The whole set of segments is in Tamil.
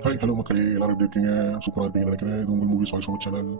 ஹாய் ஹலோ மக்களே, எல்லாரும் எப்படி இருக்கீங்க? சூப்பராக இருப்பீங்கன்னு நினைக்கிறேன். இது உங்கள் மூவி சாய்ஸ் சேனல்.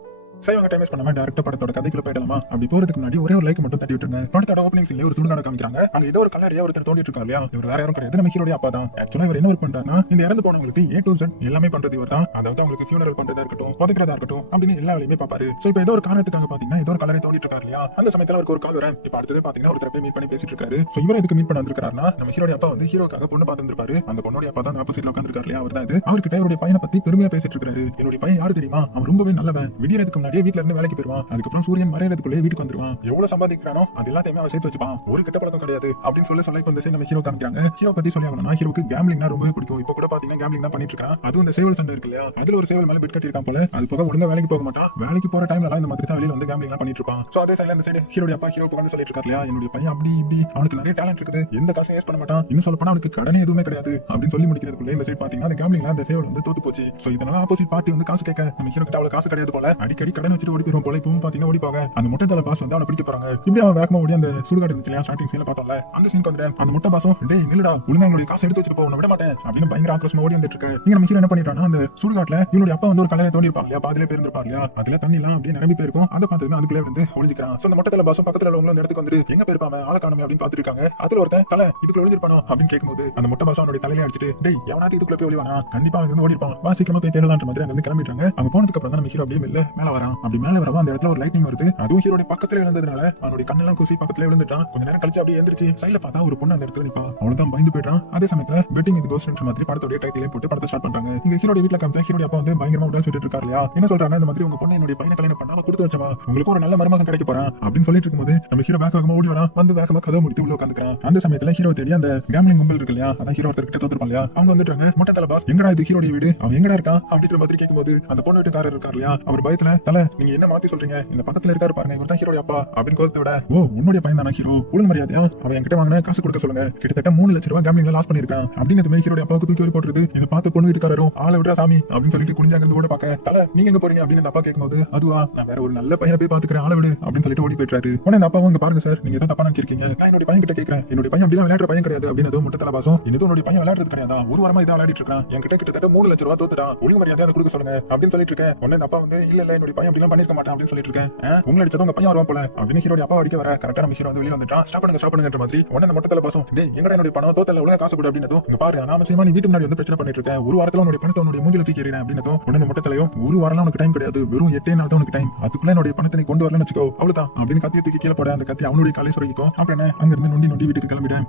சரி, வாங்க டைம் வேஸ்ட் பண்ணாம டேரக்டா படத்தோட கதைக்குள்ள போயிடலாமா? அப்படி போறதுக்கு முன்னாடி ஒரே ஒரு லைக் மட்டும் தட்டி விட்டுருங்க. படத்தோட ஓப்பனிங் சீன்ல ஒரு சுடுகாடு காமிக்கிறாங்க. அங்க ஏதோ ஒரு கல்லறையா ஒருத்தர் தோண்டிட்டு இருக்காரு இல்லையா? இவர் வேற யாரும் கிடையாது, நம்ம ஹீரோடைய அப்பா தான். ஆக்சுவலா இவர் என்ன ஒர்க் பண்றாருன்னா, இந்த இறந்து போனவங்களுக்கு A to Z எல்லாமே பண்றது இவர் தான். அதாவது அவங்களுக்கு ஃபியூனரல் பண்றதா இருக்கட்டும், புதைக்கிறதா இருக்கட்டும், அப்படின்னு எல்லா வேலையுமே பாப்பாரு. சோ இப்போ ஏதோ ஒரு காரணத்துக்காக பாத்தீங்கன்னா ஏதோ ஒரு கல்லறை தோண்டிட்டு இருக்காரு இல்லையா? அந்த சமயத்துல அவருக்கு ஒரு கால் வரேன். இப்போ அடுத்தது பாத்தீங்கன்னா ஒருத்தர் போய் மீட் பண்ணி பேசிட்டு இருக்காரு. சோ இவர் எதுக்கு மீட் பண்ண வந்திருக்காருன்னா, நம்ம ஹீரோடைய அப்பா வந்து ஹீரோக்காக பொண்ணு பார்த்திருப்பாரு. அந்த பொண்ணோட அப்பா தான் ஆப்போசிட்ல உட்கார்ந்திருக்காரு இல்லையா? அவர் தான் இது. அவர்கிட்ட இவருடைய பையனை பத்தி பெருமையா பேசிட்டு இருக்காரு. என்னுடைய பையன் யாரு தெரியுமா? அவன் ரொம்பவே நல்லவன். விடியறதுக்கு முன்னாடியே வீட்ல இருந்து வேலைக்கு போயிருவான். அதுக்கப்புறம் சூரியன் மறையறதுக்குள்ளே வீட்டுக்கு வந்துருவான். எவ்வளவு சம்பாதிக்கிறானோ அது எல்லாத்தையுமே அவன் சேர்த்து வச்சுப்பான். ஒரு கெட்ட பழக்கம் கிடையாது அப்படின்னு சொல்ல இப்ப இந்த சைடு நம்ம ஹீரோ காமிக்கிறாங்க. ஹீரோ பத்தி சொல்லி ஆகணும்னா, ஹீரோக்கு கேம்பிளிங்னா ரொம்பவே பிடிக்கும். இப்போ கூட பாத்தீங்கன்னா கேம்பிளிங் தான் பண்ணிட்டு இருக்கான். அதுவும் இந்த சேவல் சண்டை இருக்கு இல்லையா? அதுல ஒரு சேவல் மேல பெட் கட்டி இருக்கான் போல. அது போக ஒழுங்கா வேலைக்கு போக மாட்டான். வேலைக்கு போற டைம்ல எல்லாம் இந்த மாதிரி தான் வெளியில வந்து கேம்பிளிங் பண்ணிட்டு இருப்பான். சோ அதே சைடுல இந்த சைடு ஹீரோடைய அப்பா ஹீரோ வந்து சொல்லிட்டு இருக்காரு இல்லையா? என்னுடைய பையன் அப்படி இப்படி அவனுக்கு நிறைய டேலண்ட் இருக்குது, எந்த காசும் வேஸ்ட் பண்ண மாட்டான், இன்னும் சொல்ல போனா அவனுக்கு கடனே எதுவுமே கிடையாது அப்படின்னு சொல்லி முடிக்கிறதுக்குள்ள இந்த சைடு பாத்தீங்கன்னா அந்த கேம்பிளிங்ல அந்த சேவல் வந்து தோத்து போச்சு. சோ இதனால ஆப்போசிட் பார்ட்டி வந்து காசு கேட்க நம்ம ஹீரோ கிட்ட அவ்வளவு காசு கிடையாது போல. அடிக்கடி கடன் வச்சுட்டு ஓடி போயிரும் போல. இப்பவும் பாத்தீங்கன்னா ஓடி போக அந்த முட்டை தலை பாஸ் வந்து அவனை பிடிக்க போறாங்க. இப்படி அவன் வேகமா ஓடி அந்த சுடுகாடு இருந்துச்சு ஸ்டார்டிங் சீன்ல பார்த்தோம்ல, அந்த சீன் வந்து அந்த முட்டை பாசம் டேய் நில்லுடா, ஒழுங்கா எங்களுடைய காசு எடுத்து வச்சுட்டு போ, உன்னை விட மாட்டேன் அப்படின்னு பயங்கர ஆக்ரோஷமா ஓடி வந்துட்டு இருக்கு. இங்க நம்ம ஹீரோ என்ன பண்ணிட்டானா, அந்த சுடுகாட்டுல இவனுடைய அப்பா வந்து ஒரு கல்லறை தோண்டி இருப்பாங்க இல்லையா? பாதியிலே போயிருந்திருப்பாரு இல்லையா? அதுல தண்ணி எல்லாம் அப்படியே நிரம்பி போயிருக்கும். அதை பார்த்ததுமே அதுக்குள்ளே வந்து ஒளிஞ்சிக்கிறான். சோ அந்த முட்டை தலை பாசம் பக்கத்துல உள்ளவங்க அந்த இடத்துக்கு வந்து எங்க போயிருப்பாங்க ஆள காணுமே அப்படின்னு பாத்துட்டு இருக்காங்க. அதுல ஒருத்தன் தலை இதுக்குள்ள ஒளிஞ்சிருப்பானோ அப்படின்னு கேட்கும்போது அந்த முட்டை பாசம் அவனுடைய தலையில அடிச்சுட்டு டேய் எவனாவது இதுக்குள்ள போய் ஒளிவானா, கண்டிப்பா அவங்க ஓடி இருப்பான், வா சீக்கிரமா போய் தேடலான்ற மாதிரி அங்க வந்து கிளம்பிட்டாங்க. அங்க போனதுக்கு அப்புறம் தான் நம்ம ஹீரோ அப்படியே மேல வரான். அப்படி மேல வரவா அந்த இடத்துல ஒரு லைட்டிங் வருது. அதுவும் ஹீரோடைய பக்கத்துல விழுந்ததுனால அவனுடைய கண்ணெல்லாம் கூசி பக்கத்துல விழுந்துட்டான். கொஞ்ச நேரம் கழிச்சு அப்படியே எந்திரிச்சு சைடுல பார்த்தா ஒரு பொண்ணு அந்த இடத்துல நிப்பா. அவனுதான் பயந்து போயிட்டான். அதே சமயத்துல பெட்டிங் இது கோஸ்ட்ன்ற மாதிரி படத்தோட டைட்டிலே போட்டு படத்தை ஸ்டார்ட் பண்றாங்க. இங்க ஹீரோட வீட்ல காமிச்சா ஹீரோட அப்பா வந்து பயங்கரமா உடல் சுத்திட்டு இருக்காரு இல்லையா? என்ன சொல்றாங்க, இந்த மாதிரி உங்க பொண்ணு என்னுடைய பையனை கல்யாணம் பண்ணா அவ கொடுத்து வச்சவா, உங்களுக்கு ஒரு நல்ல மருமகன் கிடைக்க போறான் அப்படின்னு சொல்லிட்டு இருக்கும்போது நம்ம ஹீரோ வேகமா ஓடி வரான். வந்து வேகமா கதவை முடிட்டு உள்ள உட்காந்துக்கிறான். அந்த சமயத்துல ஹீரோ தேடி அந்த கேம்லிங் கும்பல் இருக்கு இல்லையா? அதான் ஹீரோ ஒருத்தர் கிட்ட தோத்துருப்பான் இல்லையா? அவங்க வந்துட்டாங்க. முட்டை தலை பாஸ் எங்கடா இது ஹீரோட வீடு, அவன் எங்கடா இருக்கான் அப்படின்ற மாதிரி கேட்கும்போது அந்த பொண்ணு வீட்டுக்காரர் இருக்காரு இல்லையா? அவர் பயத்துல தலை நீங்க என்ன மாத்தி சொல்றீங்க, இந்த பக்கத்துல இருக்காரு பாருங்க, இவர் தான் ஹீரோட அப்பா அப்படின்னு கோரத்தை விட, ஓ உன்னுடைய பையன் தானா ஹீரோ, ஒழுங்கு மரியாதையா அவன் என்கிட்ட வாங்கின காசு கொடுக்க சொல்லுங்க, கிட்டத்தட்ட 3 லட்சம் ரூபாய் கேம்லிங்ல லாஸ் பண்ணிருக்கான் அப்படின்னு ஹீரோட அப்பாவுக்கு தூக்கி வரி போட்டுருது. இது பார்த்து பொண்ணு வீட்டுக்காரரும் ஆளை விடுறா சாமி அப்படின்னு சொல்லிட்டு குனிஞ்சாங்க இருந்து ஓட பார்க்க, தலை நீங்க எங்க போறீங்க அப்படின்னு அந்த அப்பா கேட்கும்போது, அதுவா நான் வேற ஒரு நல்ல பையனை போய் பாத்துக்கிறேன், ஆளை விடு அப்படின்னு சொல்லிட்டு ஓடி போயிட்டாரு. உடனே அந்த அப்பாவும் இங்க பாருங்க சார், நீங்க ஏதோ தப்பா நினைச்சிருக்கீங்க, நான் என்னுடைய பையன் கிட்ட கேட்கிறேன், என்னுடைய பையன் அப்படிலாம் விளையாடுற பையன் கிடையாது அப்படின்னு முட்டை தலை பாசம், இன்னும் உன்னுடைய பையன் விளையாடுறது கிடையாதா, ஒரு வாரமா இதான் விளையாடிட்டு இருக்கான், என்கிட்ட கிட்டத்தட்ட 3 லட்சம் ரூபாய் தோத்துட்டான், ஒழுங்கு மரியாதை அதை கொடுக்க சொல்லுங்க அப்படின்னு சொல்லிட்டு இருக்கேன். உடனே அந்த அப்பா வந்து இல்ல என்னுடைய பையன் அப்படிலாம் பண்ணிருக்க மாட்டான் அப்படின்னு சொல்லிட்டு இருக்கேன். உங்களை அடிச்சது உங்க பையன் வருவான் போல அப்படின்னு ஹீரோட அப்பா அடிக்க வர கரெக்டா நம்ம ஹீரோ வந்து வெளியே வந்துட்டான். ஸ்டாப் பண்ணுங்கன்ற மாதிரி. உடனே அந்த மொட்டத்தல பாசம் டேய் எங்கடா என்னுடைய பணம் தோத்தல ஒழுங்கா காசு கொடு அப்படினதும், இங்க பாரு அனாவசியமா நீ வீட்டு முன்னாடி வந்து பிரச்சனை பண்ணிட்டு இருக்க, ஒரு வாரத்துல உன்னுடைய பணத்தை உன்னுடைய மூஞ்சில தூக்கி எறிறேன் அப்படினதும், உடனே மொட்டத்தலையும் ஒரு வாரம்லாம் உனக்கு டைம் கிடையாது, வெறும் 8 நாள் தான் உனக்கு டைம், அதுக்குள்ள என்னுடைய பணத்தை நீ கொண்டு வரலன்னு வச்சுக்கோ அவ்வளவுதான் அப்படின்னு கத்தியை தூக்கி கீழே போட அந்த கத்தி அவனுடைய காலை சுரக்கிக்கும். அப்புறம் என்ன அங்க இருந்து நொண்டி வீட்டுக்கு கிளம்பிட்டேன்.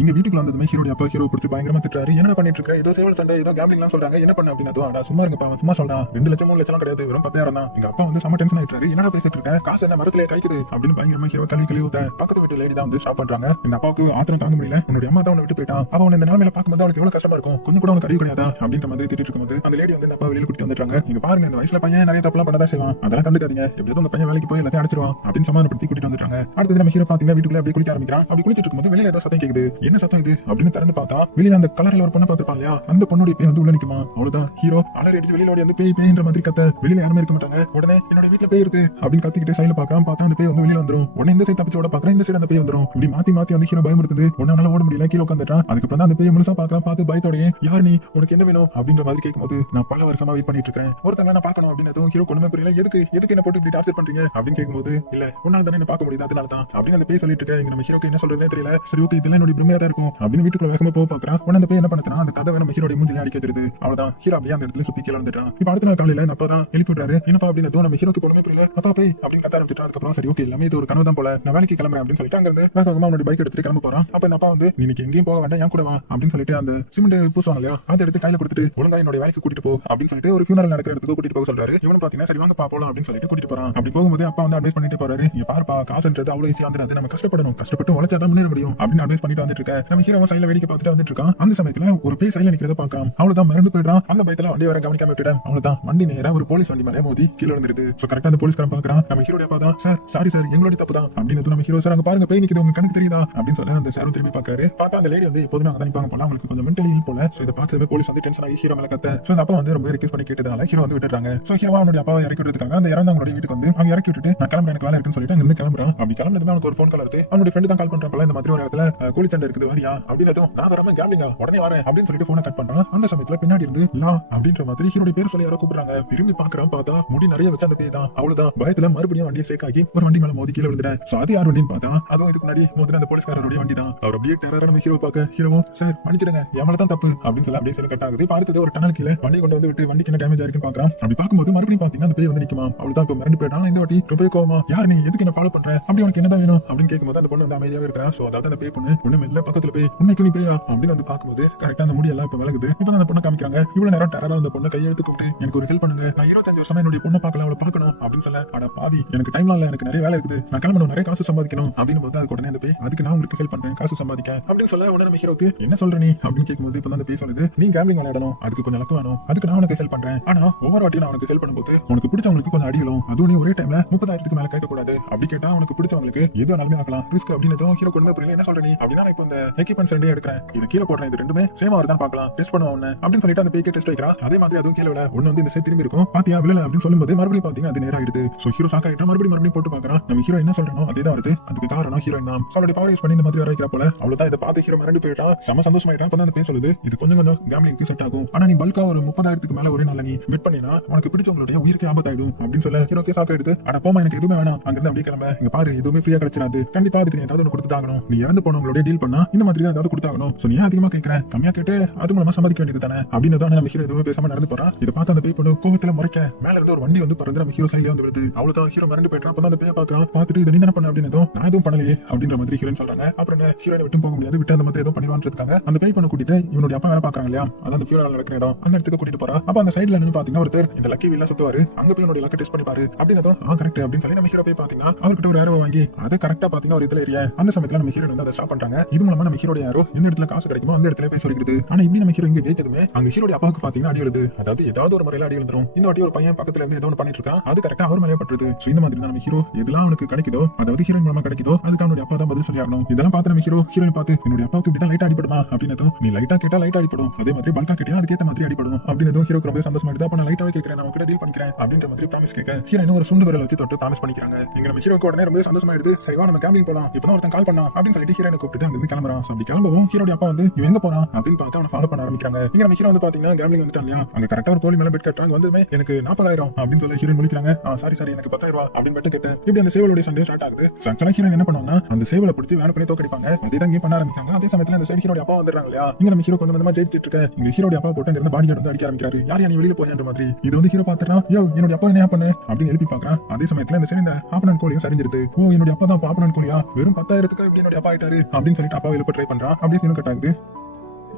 இங்க வீட்டுக்குள்ள வந்ததுமே ஹீரோட அப்பா ஹீரோ கொடுத்து பயங்கரமா திட்டுறாரு. என்ன பண்ணிட்டு இருக்க, ஏதோ சேவல் சண்டை ஏதோ கேம்பிளிங்லாம் சொல்றாங்க, என்ன பண்ண அப்படின்னா சும்மா இருங்கப்பா, சும்மா சொல்றான் 2 லட்சம் 3 லட்சம் கிடையாது, வெறும் 10,000 தான். எங்க அப்பா வந்து செம டென்ஷன் ஆயிட்டாரு. என்னடா பேசிட்டு இருக்க, காசு என்ன மரத்திலே கைக்குது அப்படின்னு பயங்கரமா ஹீரோ கழுவி ஊத்த பக்கத்து வீட்டு லேடி தான் வந்து ஸ்டாப் பண்றாங்க. இந்த அப்பாவுக்கு ஆத்திரம் தாங்க முடியல, உன்னுடைய அம்மா தான் உன்னை விட்டு போயிட்டான், அவன் உன்னை இந்த நிலைமையில பார்க்கும்போது அவனுக்கு எவ்வளவு கஷ்டமா இருக்கும், கொஞ்சம் கூட உனக்கு அறிவு கிடையாதா அப்படின்ற மாதிரி திட்டிட்டு இருக்கும்போது அந்த லேடி வந்து இந்த அப்பா வெளியில கூட்டிட்டு வந்துட்டாங்க. இங்க பாருங்க இந்த வயசுல பையன் நிறைய தப்புலாம் பண்ணதான் செய்வான், அதெல்லாம் கண்டுக்காதீங்க, எப்படியாவது உங்க பையன் வேலைக்கு போய் எல்லாத்தையும் அடிச்சிருவான் அப்படின்னு சமாதானப்படுத்தி கூட்டிட்டு வந்துட்டாங்க. அடுத்து நம்ம ஹீரோ பாத்தீங்கன்னா வீட்டுக்குள்ள அப்படியே குளிக்க ஆரம்பிக்கிறான். அப்படி குளிச்சிட்டு இருக்கும்போது வெளியில ஏதோ சத்தம் கேக்குது. என்ன சத்தம் இது அப்படின்னு திறந்து பார்த்தா வெளியில அந்த கலர்ல ஒரு பொண்ணை பார்த்திருப்பான் இல்லையா? அந்த பொண்ணுடைய பேய் வந்து உள்ள நிக்குமா. அவ்வளவுதான் ஹீரோ அலறி அடிச்சு வெளியில ஓடி வந்து பேய்ன்ற மாதிரி கத்த, வெளியில யாருமே இருக்க மாட்டாங்க. உடனே என்னோட வீட்டுல பேய் இருக்கு அப்படின்னு கத்திக்கிட்டு சைடுல பாக்குறான். பார்த்தா அந்த பேய் வந்து வெளியில வந்துரும். உடனே இந்த சைடு தப்பிச்சு ஓட பாக்குறேன், இந்த சைடு அந்த பேய் வந்துரும். இப்படி மாத்தி வந்து ஹீரோ பயமுறுத்துது. உடனே ஓட முடியல, கீழே உட்காந்துட்டான். அதுக்கப்புறம் தான் அந்த பேய் முழுசா பாக்குறான். பார்த்து பயத்தோடயே யார் நீ, உனக்கு என்ன வேணும் அப்படின்ற மாதிரி கேட்கும்போது, நான் பல வருஷமா வெயிட் பண்ணிட்டு இருக்கேன், ஒருத்தங்க நான் பார்க்கணும் அப்படின்னு ஹீரோ கொண்டுமே புரியல. எதுக்கு என்ன போட்டு இப்படி டார்ச்சர் பண்றீங்க அப்படின்னு கேட்கும்போது, இல்ல உன்னால தானே என்ன பார்க்க முடியுது அதனால தான் அப்படின்னு அந்த பேய் சொல்லிட்டு இருக்க. இங்க நம்ம ஹீரோக்கு என்ன சொல்றதுனே தெரியல. சரி ஓகே இதெல்லாம் என்னோட பிரமையா தான் இருக்கும் அப்படின்னு வீட்டுக்குள்ள வேகமா போக பாக்குறான். உடனே அந்த பேய் என்ன பண்ணா அந்த கதவை நம்ம ஹீரோட மூஞ்சில அடிக்க தெரியுது. அவ்வளவுதான் ஹீரோ அப்படியே அந்த இடத்துல சுத்தி கீழே வந்துட்டான். இப்ப அடுத்த நாள் காலையில அப்பா தான் எழுப்பி விடுறாரு. என்னப்பா அப்படின்னு நம்ம ஹீரோக்கு பொறுமை புரியல. அப்பா பேய் அப்படின்னு கத்த ஆரம்பிச்சிட்டான். அதுக்கப்புறம் சரி ஓகே எல்லாமே இது ஒரு கனவு தான் போல, நான் வேலைக்கு கிளம்புறேன் அப்படின்னு சொல்லிட்டு அங்க இருந்து வேகமா அவனுடைய பைக் எடுத்துட்டு கிளம்ப போறான். அப்ப இந்த அப்பா வந்து நீங்க எங்கேயும் போக வேண்டாம், என் கூட வா அப்படின்னு சொல்லிட்டு அந்த சிமெண்ட் பூசுவாங்க இல்லையா, அதை எடுத்து கையில கொடுத்துட்டு ஒழுங்கா என்னோட வேலைக்கு கூட்டிட்டு போ அப்படின்னு சொல்லிட்டு ஒரு ஃபியூனரல் நடக்கிற இடத்துக்கு கூட்டிட்டு போக சொல்றாரு. இவனு பாத்தீங்கன்னா சரி வாங்க போலாம் அப்படின்னு சொல்லிட்டு கூட்டிட்டு போறான். அப்படி போகும்போது அப்பா வந்து அட்வைஸ் பண்ணிட்டு போறாரு, நீங்க பாருப்பா காசுன்றது அவ்வளவு ஈஸியா வந்துடாது, நம்ம கஷ்டப்பட்டு உழைச்சாதான் முன்னேற முடியும் அப்படின்னு அட்வைஸ் பண்ணிட்டு வந்துட்டு இருக்க. நம்ம ஹீரோ சைடுல வேடிக்கை பார்த்துட்டு வந்துட்டு இருக்கான். அந்த சமயத்துல ஒரு பேய் சைடுல நிக்கிறத பாக்குறான். அவ்வளவுதான் மறந்து போயிடுறான். அந்த பயத்துல வண்டி வர கவனிக்காம விட்டுட்டான். அவ்வளவுதான் வண்டி நேரா ஒரு போலீஸ் வண்டி மேலே மோதி கீழே விழுந்துருது. சோ கரெக்டா அந்த போலீஸ்காரன் பாக்குறான். நம்ம ஹீரோட அப்பா தான் சார், சாரி சார் எங்களோட தப்பு தான் அப்படின்னு நம்ம ஹீரோ சார் அங்க பாருங்க பேய் நிக்குது உங்க கண்ணுக்கு தெரியுதா அப்படின்னு சொல்ல அந்த சாரும் திரும்பி பாக்காரு. பார்த்தா அந்த லேடி வந்து இப்போது அங்க நிப்பாங்க போல, அவங்களுக்கு கொஞ்சம் மென்டலி இல் போல. சோ இத பார்த்ததுமே போலீஸ் வந்து டென்ஷன் ஆகி ஹீரோ மேல கத்த. சோ அந்த அப்பா வந்து ரொம்ப ரிக்வெஸ்ட் பண்ணி கேட்டதால ஹீரோ வந்து விட்டுறாங்க. சோ ஹீரோ அவனுடைய அப்பாவை இறக்கி விடுறதுக்காக அந்த இறந்தவங்களுடைய வீட்டுக்கு வந்து அவங்க இறக்கி விட்டுட்டு நான் கிளம்புறேன் எனக்கு வேலை இருக்குன்னு சொல்லிட்டு அங்க இருந்து கிளம்புறான். அப்படி கிளம்புனதுமே அவனுக்கு ஒரு ஃபோன் கால் வருது. அவனுடைய ஃப்ரெண்ட் தான் கால் பண்றான் போல, இந்த மாதிரி ஒரு இடத்துல கூலி சண்டை இருக்குது வரியா அப்படின்னு நான் வராம கேம்பிளிங்கா உடனே வரேன் அப்படின்னு சொல்லிட்டு போனை கட் பண்றான். அந்த சமயத்துல பின்னாடி இருந்து லா அப்படின்ற மாதிரி ஹீரோட பேர் சொல்லி யாரோ கூப்பிடுறாங்க. திரும்பி பாக்குறான், பார்த்தா முடி நிறைய வச்சு அந்த பேய் தான். அவ்வளவுதான், பயத்துல மறுபடியும் வண்டியை சேக்காக்கி ஒரு வண்டி மேல மோதி கீழே விழுந்துறேன். அது யார் வண்டின்னு பார்த்தா அதுவும் இதுக்கு முன்னாடி மோதின அந்த போலீஸ்காரருடைய வண்டி தான். அவர் அப்படியே டெரரா நம்ம ஹீரோ பார்க்க ஹீரோவும் சார் மன்னிச்சிடுங்க என் மேலதான் தப்பு அப்படின்னு சொல்லி அப்படியே சொல்லி கட் ஆகுது. பார்த்தது ஒரு டனல் கீழே வண்டி கொண்டு வந்து விட்டு வண்டிக்கு என்ன டேமேஜ் ஆயிருக்குன்னு பாக்குறான். அப்படி பார்க்கும்போது மறுபடியும் பாத்தீங்கன்னா அந்த பேய் வந்து நிக்குமா. அவ்வளவுதான், இப்ப மிரண்டு போயிட்டான். இந்த வாட்டி ரொம்ப கோவமா யார் நீ எதுக்கு என்ன ஃபாலோ பண்ற அப்படி உனக்கு என்னதான் வேணும் அப்படின்னு கேட்கும்போது அந்த பொண்ணு வந்து அமைதியாவே இருக்கா. சோ அதாவது அந்த பேய் பொண்ணு ஒண்ணு மெல்ல பக்கத்துல போய் உன்னைக்கு நீ பேயா அப்படின்னு வந்து பார்க்கும்போது கரெக்டா அந்த முடி எல்லாம் இப்ப விலகுது. இப்ப அந்த பொண்ணு காமிக்கிறாங்க. இவ்வளவு நேரம் டெரரா அந்த பொண்ணு கையெழுத்து கூப்பிட்டு எனக்கு ஒரு ஹெல்ப் பண்ணுங்க, நான் 25 வருஷமா என்னுடைய பொண்ணை பார்க்கல, அவளை பார்க்கணும் அப்படின்னு சொல்ல அட பாவி எனக்கு டைம்லாம் இல்ல, எனக்கு நிறைய வேலை இருக்குது, நான் கிளம்பணும், நிறைய காசு சம்பாதிக்கணும் அப்படின்னு போது அது உடனே அந்த பேய் அதுக்கு நான் உங்களுக்கு ஹெல்ப் பண்றேன் காசு சம்பாதிக்க அப்படின்னு சொல்ல உடனே நம்ம ஹீரோக்கு என்ன சொல்ற நீ அப்படின்னு கேட்கும்போது இப்ப அந்த பேய் சொல்லுது நீ கேம்பிளிங் விளையாடணும், அதுக்கு கொஞ்சம் லக்கு வேணும், அதுக்கு நான் உனக்கு ஹெல்ப் பண்றேன், ஆனா ஒவ்வொரு வாட்டியும் நான் உனக்கு ஹெல்ப் பண்ணும்போது உனக்கு பிடிச்சவங்களுக்கு கொஞ்சம் அடிகளும், அதுவும் நீ ஒரே டைம்ல 30,000க்கு மேல கேட்கக்கூடாது, அப்படி கேட்டா உனக்கு பிடிச்சவங்களுக்கு எது வேணாலுமே ஆகலாம் ரிஸ்க் அப்படின்னு ஹீரோ கொண்டு புரியல. என்ன சொல்ற நீ அப்படின்னா நான் இப்போ இந்த எக்யூப்மெண்ட்ஸ் ரெண்டே எடுக்கிறேன், இது கீழே போடுறேன், இது ரெண்டுமே சேமா வருதான் பார்க்கலாம், டெஸ்ட் பண்ணுவோம் ஒண்ணு அப்படின்னு சொல்லிட்டு அந்த பேய்க்கு டெஸ்ட் வைக்கிறான். அதே மாதிரி அதுவும் கீழே ஒண்ணு வந்து இந்த சைடு திரும்பி இருக்கும், பாத்தியா விழல அப்படின்னு சொல்லும்போது மறுபடியும் பாத்தீங்கன்னா அது நேரா ஆயிடுது. சோ ஹீரோ ஷாக் ஆயிட்டு மறுபடியும் போட்டு பாக்குறான். நம்ம ஹீரோ என்ன சொல்றனோ அதே தான் வருது, அதுக்கு காரணம் ஹீரோயின் தான். அவளுடைய பவர் யூஸ் பண்ணி இந்த மாதிரி வர வைக்கிற போல அவ்வளவுதான். இதை பார்த்து ஹீரோ மிரண்டு போயிட்டான், செம சந்தோஷமாயிட்டான். அப்ப அந்த பேய் சொல்லுது இது கொஞ்சம் கொஞ்சம் கேம்பிளிங்க்கு செட் ஆகும், ஆனா நீ பல்கா ஒரு 30,000க்கு மேல ஒரே நாள்ல நீ பெட் பண்ணினா உனக்கு பிடிச்சவங்களுடைய உயிருக்கு ஆபத்தாயிடும் அப்படின்னு சொல்ல ஹீரோக்கே ஷாக் ஆயிடுது. அட போமா எனக்கு எதுவுமே வேணாம், அங்க இருந்து அப்படியே கிளம்ப, இங்க பாரு எதுவுமே ஃப்ரீயா கிடைச்சிடாது, கண்டிப்பா அதுக்கு நீ ஏதாவது ஒன்று கொடுத்தாகணும், நீ இறந்து போனவங்களுடைய டீல் பண்ணா இந்த மாதிரி தான் ஏதாவது கொடுத்தாகணும், சோ நீ அதிகமா கேட்கிறேன் கம்மியா கேட்டு அது மூலமா சம்பாதிக்க வேண்டியது தானே அப்படின்னு தான் நம்ம ஹீரோ எதுவுமே பேசாம நடந்து போறான். இதை பார்த்து அந்த பேய் பொண்ணு கோவத்துல முறைக்க மேல இருந்து ஒரு வண்டி வந்து பறந்து நம்ம ஹீரோ சைட்ல வந்து விடுது. அவ்வளவுதான், ஹீரோ மிரண்டு போயிட்டான். அப்ப அந்த பேயை பாக்குறான், பார்த்துட்டு இதை நீ தானே பண்ண அப்படின்னு நான் எதுவும் பண்ணலையே அப்படின்ற மாதிரி ஹீரோயின் சொல்றாங்க. அப்புறம் ஹீரோனை விட்டு போக முடியாது, விட்டு அந்த மாதிரி எதுவும் பண்ணிடுவான்றதுக்காக அந்த பேய் பொண்ணு கூட்டிட்டு இவனுடைய அப்பா வேலை பாக்குறாங்க இல்லையா, அதான் அந்த ஃபியூனரல் நடக்கிற இடம், அந்த இடத்துக்கு கூட்டிட்டு போறா. அப்ப அந்த சைடுல நின்னு பாத்தீங்கன்னா ஒருத்தர் இந்த லக்கி வீல்ல சுத்துவாரு, அங்க போய் என்னோட லக்க டெஸ்ட் பண்ணி பாரு அப்படின்னு கரெக்ட் அப்படின்னு சொல்லி நம்ம ஹீரோ போய் பாத்தீங்கன்னா அவர்கிட்ட ஒரு ஏரோ வாங்கி அதை கரெக்டா பாத்தீங்கன்னா ஒரு இதுல ஏரியா அந்த சமயத்துல நம்ம ஹீரோ வந்து அதை ஸ்டாப் பண்றாங்க. இது மூலமா நம்ம ஹீரோட யாரோ எந்த இடத்துல காசு கிடைக்குமோ அந்த இடத்துல போய் சொல்லிடுது. ஆனா இப்படி நம்ம ஹீரோ இங்க ஜெயிச்சதுமே அங்க ஹீரோட அப்பாவுக்கு பாத்தீங்கன்னா அடி விழுது, அதாவது ஏதாவது ஒரு முறையில அடி விழுந்துரும். இந்த வாட்டி ஒரு பையன் பக்கத்துல இருந்து ஏதோ ஒன்று பண்ணிட்டு இருக்கான், அது கரெக்டா அவர் மேலே பட்டுருது. இந்த மாதிரி நம்ம ஹீரோ எதெல்லாம் அவனுக்கு கிடைக்குதோ அதாவது ஹீரோயின் மூலமா கிடைக்குதோ அதுக்கு அவனுடைய அப்பா தான் பதில் சொல்லி ஆகணும். இதெல்லாம் பார்த்து நம்ம ஹீரோயின் பார்த்து என்னுடைய அப்பாவுக்கு இப்படிதான் லைட்டா அடிப்படுமா அப்படின்னு நீ லைட்டா கேட்டா லைட்டா அடிப்படும், அதே மாதிரி பல்கா கேட்டா அதுக்கேற்ற மாதிரி அடிப்படும் அப்படின்னு ஹீரோக்கு ரொம்ப சந்தோஷமாயிடுது. அப்ப நான் லைட்டாவே கேட்கிறேன், நான் கிட்ட டீல் பண்ணிக்கிறேன் அப்படின்ற மாதிரி ப்ராமிஸ் கேட்க ஹீரோயின் ஒரு சுண்டு விரல் வச்சு தொட்டு ப்ராமிஸ் பண்ணிக்கிறாங்க. இங்க நம்ம ஹீரோக்கு உடனே ரொம்ப சந்தோஷமாயிடுது. சரிவா நம்ம கேம்பிங் போலாம், இப்பதான் ஒருத்தன் கால் பண்ணா அப்படின்னு சொல்லிட்டு ஹீரோனை கூப்பிட்டு அங்க இருந்து கிளம்புறான். அப்படி கிளம்பவும் ஹீரோட அப்பா வந்து இவன் எங்க போறான் அப்படின்னு பார்த்து அவனை ஃபாலோ பண்ண ஆரம்பிக்கிறாங்க. இங்க நம்ம ஹீரோ வந்து பாத்தீங்கன்னா கேம்பிங் வந்துட்டான் இல்லையா, அங்க கரெக்டா ஒரு கோழி மேல பெட் கட்டுறாங்க. வந்துமே எனக்கு 40,000 அப்படின்னு சொல்லி ஹீரோயின் முடிக்கிறாங்க. சாரி எனக்கு 10,000 அப்படின்னு பெட் கேட்டு இப்படி அந்த சேவலுடைய சண்டே ஸ்டார்ட் ஆகுது. ஆக்சுவலா ஹீரோயின் என்ன பண்ணுவாங்கன்னா அந்த சேவலை பிடிச்சி வேலை பண்ணி தோக்கடிப்பாங்க. அதே தான் பண்ண ஆரம்பிக்கிறாங்க. அதே சமயத்துல அந்த சைடு ஹீரோட அப்பா வந்துடுறாங்க இல்லையா, இங்க நம்ம ஹீரோ கொஞ்சம் கொஞ்சமா ஜெயிச்சிட்டு இருக்க இங்க ஹீரோட அப்பா போட்டு அங்க இருந்து பாடி வந்து அடிக்க ஆரம்பிக்கிறாரு. யார் நீ வெளியில போயன்ற மாதிரி. இது வந்து ஹீரோ பாத்துறான், யோ என்னோட அப்பா என்ன பண்ணு அப்படின்னு எழுப்பி பாக்குறான். அதே சமயத்துல இந்த சைடு இந்த ஆப்பனன் கோழியும் சரிஞ்சிருது. ஓ என்னோட அப்பா தான் ஆப்பனன் கோழியா, வெறும் 10,000க்கு இப்படி என்னோட அப்பா ஆயிட்டாரு அப்படின்னு சொல்லிட்டு அப்பா எழுப்ப ட்ரை பண்றான். அப்படியே சீனும் கட் ஆகுது.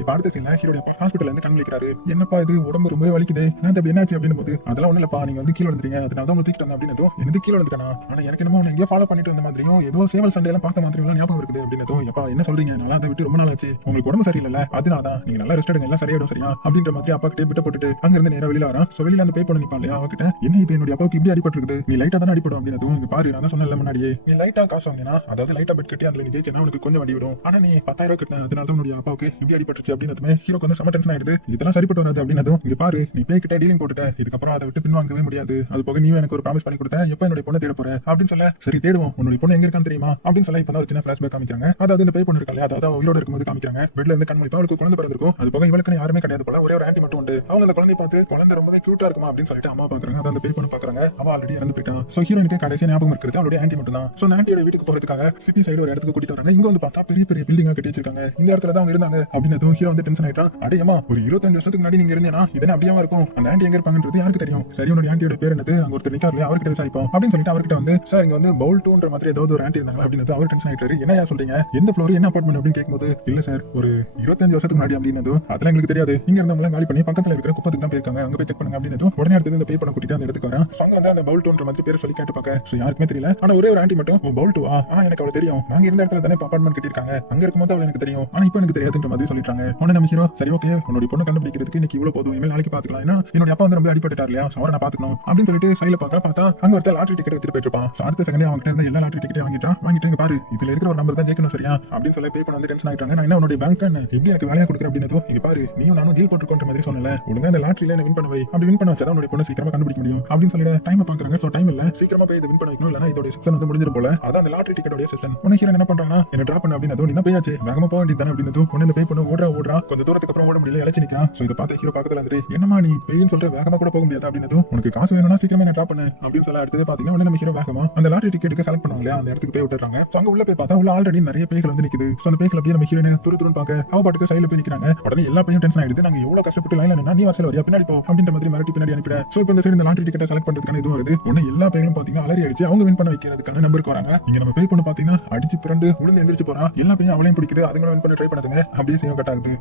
இப்ப அடுத்த சீன்ல ஹீரோட அப்பா ஹாஸ்பிட்டல்ல இருந்து கண் விழிக்கிறாரு. என்னப்பா இது உடம்பு ரொம்ப வலிக்குது, நான் அப்படி என்னாச்சு அப்படின்னு போது அதெல்லாம் ஒண்ணு இல்லப்பா, நீங்க வந்து கீழே வந்துட்டீங்க, அதனால தான் தூக்கிட்டு வந்தேன் அப்படின்னு எனக்கு கீழே வந்துட்டேனா, ஆனா எனக்கு என்னமோ எங்கேயோ ஃபாலோ பண்ணிட்டு வந்த மாதிரியும் ஏதோ சேவல் சண்டை எல்லாம் பார்த்த மாதிரியும் ஞாபகம் இருக்குது அப்படின்னு எப்பா என்ன சொல்றீங்க, நல்லா அதை விட்டு ரொம்ப நாள் ஆச்சு, உங்களுக்கு உடம்பு சரியில்லை அதனாலதான் நீங்க நல்லா ரெஸ்ட் எடுங்க எல்லாம் சரியாயிடும் சரியா அப்படின்ற மாதிரி அப்பா கிட்டே விட்டு போட்டுட்டு அங்க இருந்து நேரம் வெளியில வரான். சோ வெளியில அந்த பே பண்ணி நிப்பான் இல்லையா, அவகிட்ட என்ன இது என்னுடைய அப்பாவுக்கு இப்படி அடிபட்டு இருக்குது, நீ லைட்டா தானே அடிப்படும் அப்படின்னு இங்க பாரு நான் சொன்னல முன்னாடியே நீ லைட்டா காசு வாங்கினா அதாவது லைட்டா பெட் கட்டி அதுல நீ ஜெயிச்சா உனக்கு கொஞ்சம் வண்டி விடும், ஆனா நீ 10,000 கட்டின அதனால தான் உன்னுடைய அப்பாவுக்கு இப்படி அடிபட்டுச்சு அப்படின்னு ஹீரோ செம டென்ஷன் ஆயிடுது. இதெல்லாம் சரிப்பட்டு வராது அப்படின்னு இங்க பாரு நீ பேய் கிட்ட டீலிங் போட்டுட்ட, இதுக்கப்புறம் அதை விட்டு பின்வாங்கவே முடியாது, அது போக நீ எனக்கு ஒரு ப்ராமிஸ் பண்ணி கொடுத்த எப்ப என்னுடைய பொண்ணை தேட போற அப்படின்னு சொல்ல சரி தேடுவோம் உன்னுடைய பொண்ணு எங்க இருக்கான்னு தெரியுமா அப்படின்னு சொல்ல இப்ப ஒரு சின்ன பிளாஷ்பேக் காமிக்கிறாங்க. அதாவது இந்த பேய் பொண்ணு இருக்கா அதாவது உயிரோட இருக்கும்போது காமிக்கிறாங்க. பெட்ல இருந்து கண் அவளுக்கு குழந்தை பிறந்திருக்கும், அது போக இவளுக்கு யாருமே கிடையாது போல, ஒரே ஒரு ஆன்டி மட்டும் உண்டு. அவங்க அந்த குழந்தை பார்த்து குழந்தை ரொம்பவே கியூட்டா இருக்குமா அப்படின்னு சொல்லிட்டு அம்மா பாக்குறாங்க. அந்த பேய் பொண்ணு பாக்குறாங்க, அவ ஆல்ரெடி இறந்து போயிட்டான். சோ ஹீரோனுக்கு கடைசியா ஞாபகம் இருக்கிறது அவளுடைய ஆன்டி மட்டும் தான். சோ அந்த ஆன்டியோட வீட்டுக்கு போறதுக்காக சிட்டி சைடு ஒரு இடத்துக்கு கூட்டிட்டு வராங்க. இங்க வந்து பார்த்தா பெரிய பெரிய பில்டிங்கா கட்டி வச்சிருக்காங்க. இந்த இடத்துல தான் அவங்க இருந்தாங்க அப்படின்னு ஹீரோ வந்து டென்ஷன் ஆயிட்டான். அடையமா ஒரு 25 வருஷத்துக்கு முன்னாடி நீங்க இருந்தீங்கன்னா இதெல்லாம் அப்படியே இருக்கும், அந்த ஆன்டி எங்க இருப்பாங்கன்றது யாருக்கு தெரியும், சரி உன்னோட ஆன்டியோட பேர் என்னது அங்க ஒருத்தர் நிக்காரு அவர்கிட்ட விசாரிப்போம் அப்படின்னு சொல்லிட்டு அவர்கிட்ட வந்து சார் இங்க வந்து பவுல் 2ன்ற மாதிரி ஏதாவது ஒரு ஆன்டி இருந்தாங்க அப்படின்னு அவர் டென்ஷன் ஆயிட்டாரு. என்ன சொல்றீங்க எந்த ஃப்ளோர் என்ன அபார்ட்மெண்ட் அப்படின்னு கேட்கும்போது இல்ல சார் ஒரு 25 வருஷத்துக்கு முன்னாடி அப்படின்னு அதெல்லாம் எங்களுக்கு தெரியாது, இங்க இருந்தவங்க காலி பண்ணி பக்கத்துல இருக்கிற குப்பத்துக்கு தான் போயிருக்காங்க, அங்க போய் செக் பண்ணுங்க அப்படின்னு உடனே அடுத்து இந்த பே பண்ண கூட்டிட்டு அந்த இடத்துக்கு வரேன். சொங்க வந்து அந்த பவுல் 2ன்ற மாதிரி பேர் சொல்லி கேட்டு பார்க்க யாருக்குமே தெரியல. ஆனா ஒரே ஒரு ஆன்டி மட்டும் பவுல் 2 எனக்கு அவளை தெரியும், நாங்க இருந்த இடத்துல தானே அபார்ட்மெண்ட் கட்டிருக்காங்க, அங்க இருக்கும்போது அவள் எனக்கு தெரியும், ஆனா இப்ப எனக்கு தெரியாதுன்ற மாதிரி சொல்லிட்டாங்க. சொல்றாங்க. உடனே நம்ம ஹீரோ சரி ஓகே உன்னோட பொண்ணு கண்டுபிடிக்கிறதுக்கு இன்னைக்கு இவ்வளவு போதும், இனிமேல் நாளைக்கு பாத்துக்கலாம், ஏன்னா என்னோட அப்பா வந்து ரொம்ப அடிபட்டுட்டார் இல்லையா, அவரை நான் பாத்துக்கணும் அப்படின்னு சொல்லிட்டு சைல பார்த்தா அங்க ஒருத்தர் லாட்டரி டிக்கெட் எடுத்துட்டு போயிட்டு இருப்பான். அடுத்த செகண்டே அவங்க கிட்ட எல்லா லாட்டரி டிக்கெட் வாங்கிட்டு இங்க பாரு இதுல இருக்கிற ஒரு நம்பர் தான் ஜெயிக்கணும் சரியா அப்படின்னு சொல்லி பே பண்ண வந்து டென்ஷன் ஆயிட்டாங்க. நான் என்ன உன்னோட பேங்க் எப்படி எனக்கு வேலையா கொடுக்குறேன் அப்படின்னு இங்க பாரு நீயும் நானும் டீல் போட்டுருக்கோன்ற மாதிரி சொன்னல, ஒழுங்கா இந்த லாட்டரியில வின் பண்ண வை, அப்படி வின் பண்ண வச்சா உன்னோட பொண்ணு சீக்கிரமா கண்டுபிடிக்க முடியும் அப்படின்னு சொல்லி டைம் பாக்குறாங்க. சோ டைம் இல்ல, சீக்கிரமா போய் இதை வின் பண்ண வைக்கணும், இல்லனா இதோட செக்ஷன் வந்து முடிஞ்சிரும் போல. அதான் அந்த லாட்டரி டிக்கெட்டோட செக்ஷன். உடனே ஹீரோ என்ன பண்றாங்கன்னா என்ன டிராப் பண்ண அப்படின்னு நீ தான் பேயாச்சு வேகமா போக வேண்டியது அப்படின்னு உடனே பே பண்ண ஓடுறா கொஞ்சம் தூரத்துக்கு அப்புறம் ஓட முடியல இழைச்சு நிக்கிறான். சோ இதை பார்த்து ஹீரோ பக்கத்துல வந்துட்டு என்னமா நீ பேயின்னு சொல்ற வேகமா கூட போக முடியாது அப்படின்னு உனக்கு காசு வேணும்னா சீக்கிரமா நான் டிராப் பண்ணு அப்படின்னு சொல்ல அடுத்தது பாத்தீங்கன்னா உடனே நம்ம ஹீரோ வேகமா அந்த லாட்டரி டிக்கெட்டுக்கு செலக்ட் பண்ணுவாங்க அந்த இடத்துக்கு போய் விட்டுறாங்க. சோ அங்க உள்ள போய் பார்த்தா உள்ள ஆல்ரெடி நிறைய பேய்கள் வந்து நிக்குது. சோ அந்த பேய்கள் அப்படியே நம்ம ஹீரோனை துருன்னு பார்க்க அவ பாட்டுக்கு சைடுல போய் நிக்கிறாங்க. உடனே எல்லா பேயும் டென்ஷன் ஆயிடுது, நாங்க எவ்வளவு கஷ்டப்பட்டு லைன்ல நின்னா நீ வாசல்ல வரியா பின்னாடி போ அப்படின்ற மாதிரி மிரட்டி பின்னாடி அனுப்பிட. சோ இப்போ இந்த சைடு இந்த லாட்டரி டிக்கெட்டை செலக்ட் பண்றதுக்கான இது வருது. உடனே எல்லா பேய்களும் பாத்தீங்கன்னா அலறி அடிச்சு அவங்க வின் பண்ண வைக்கிறதுக்கான நம்பருக்கு வராங்க. இங்க நம்ம பேய் பொண்ணு பாத்தீங்கன்னா அடிச்சு பிறண்டு உளுந்து எந்திரிச்சு போறா. எல்லா பேயும் அவளையும் பிடிக்குது, அதுங்களும் வின் பண்ண ட்ரை பண்ணுதுங்க. அப்படியே சேவ் கட் ஆகுது.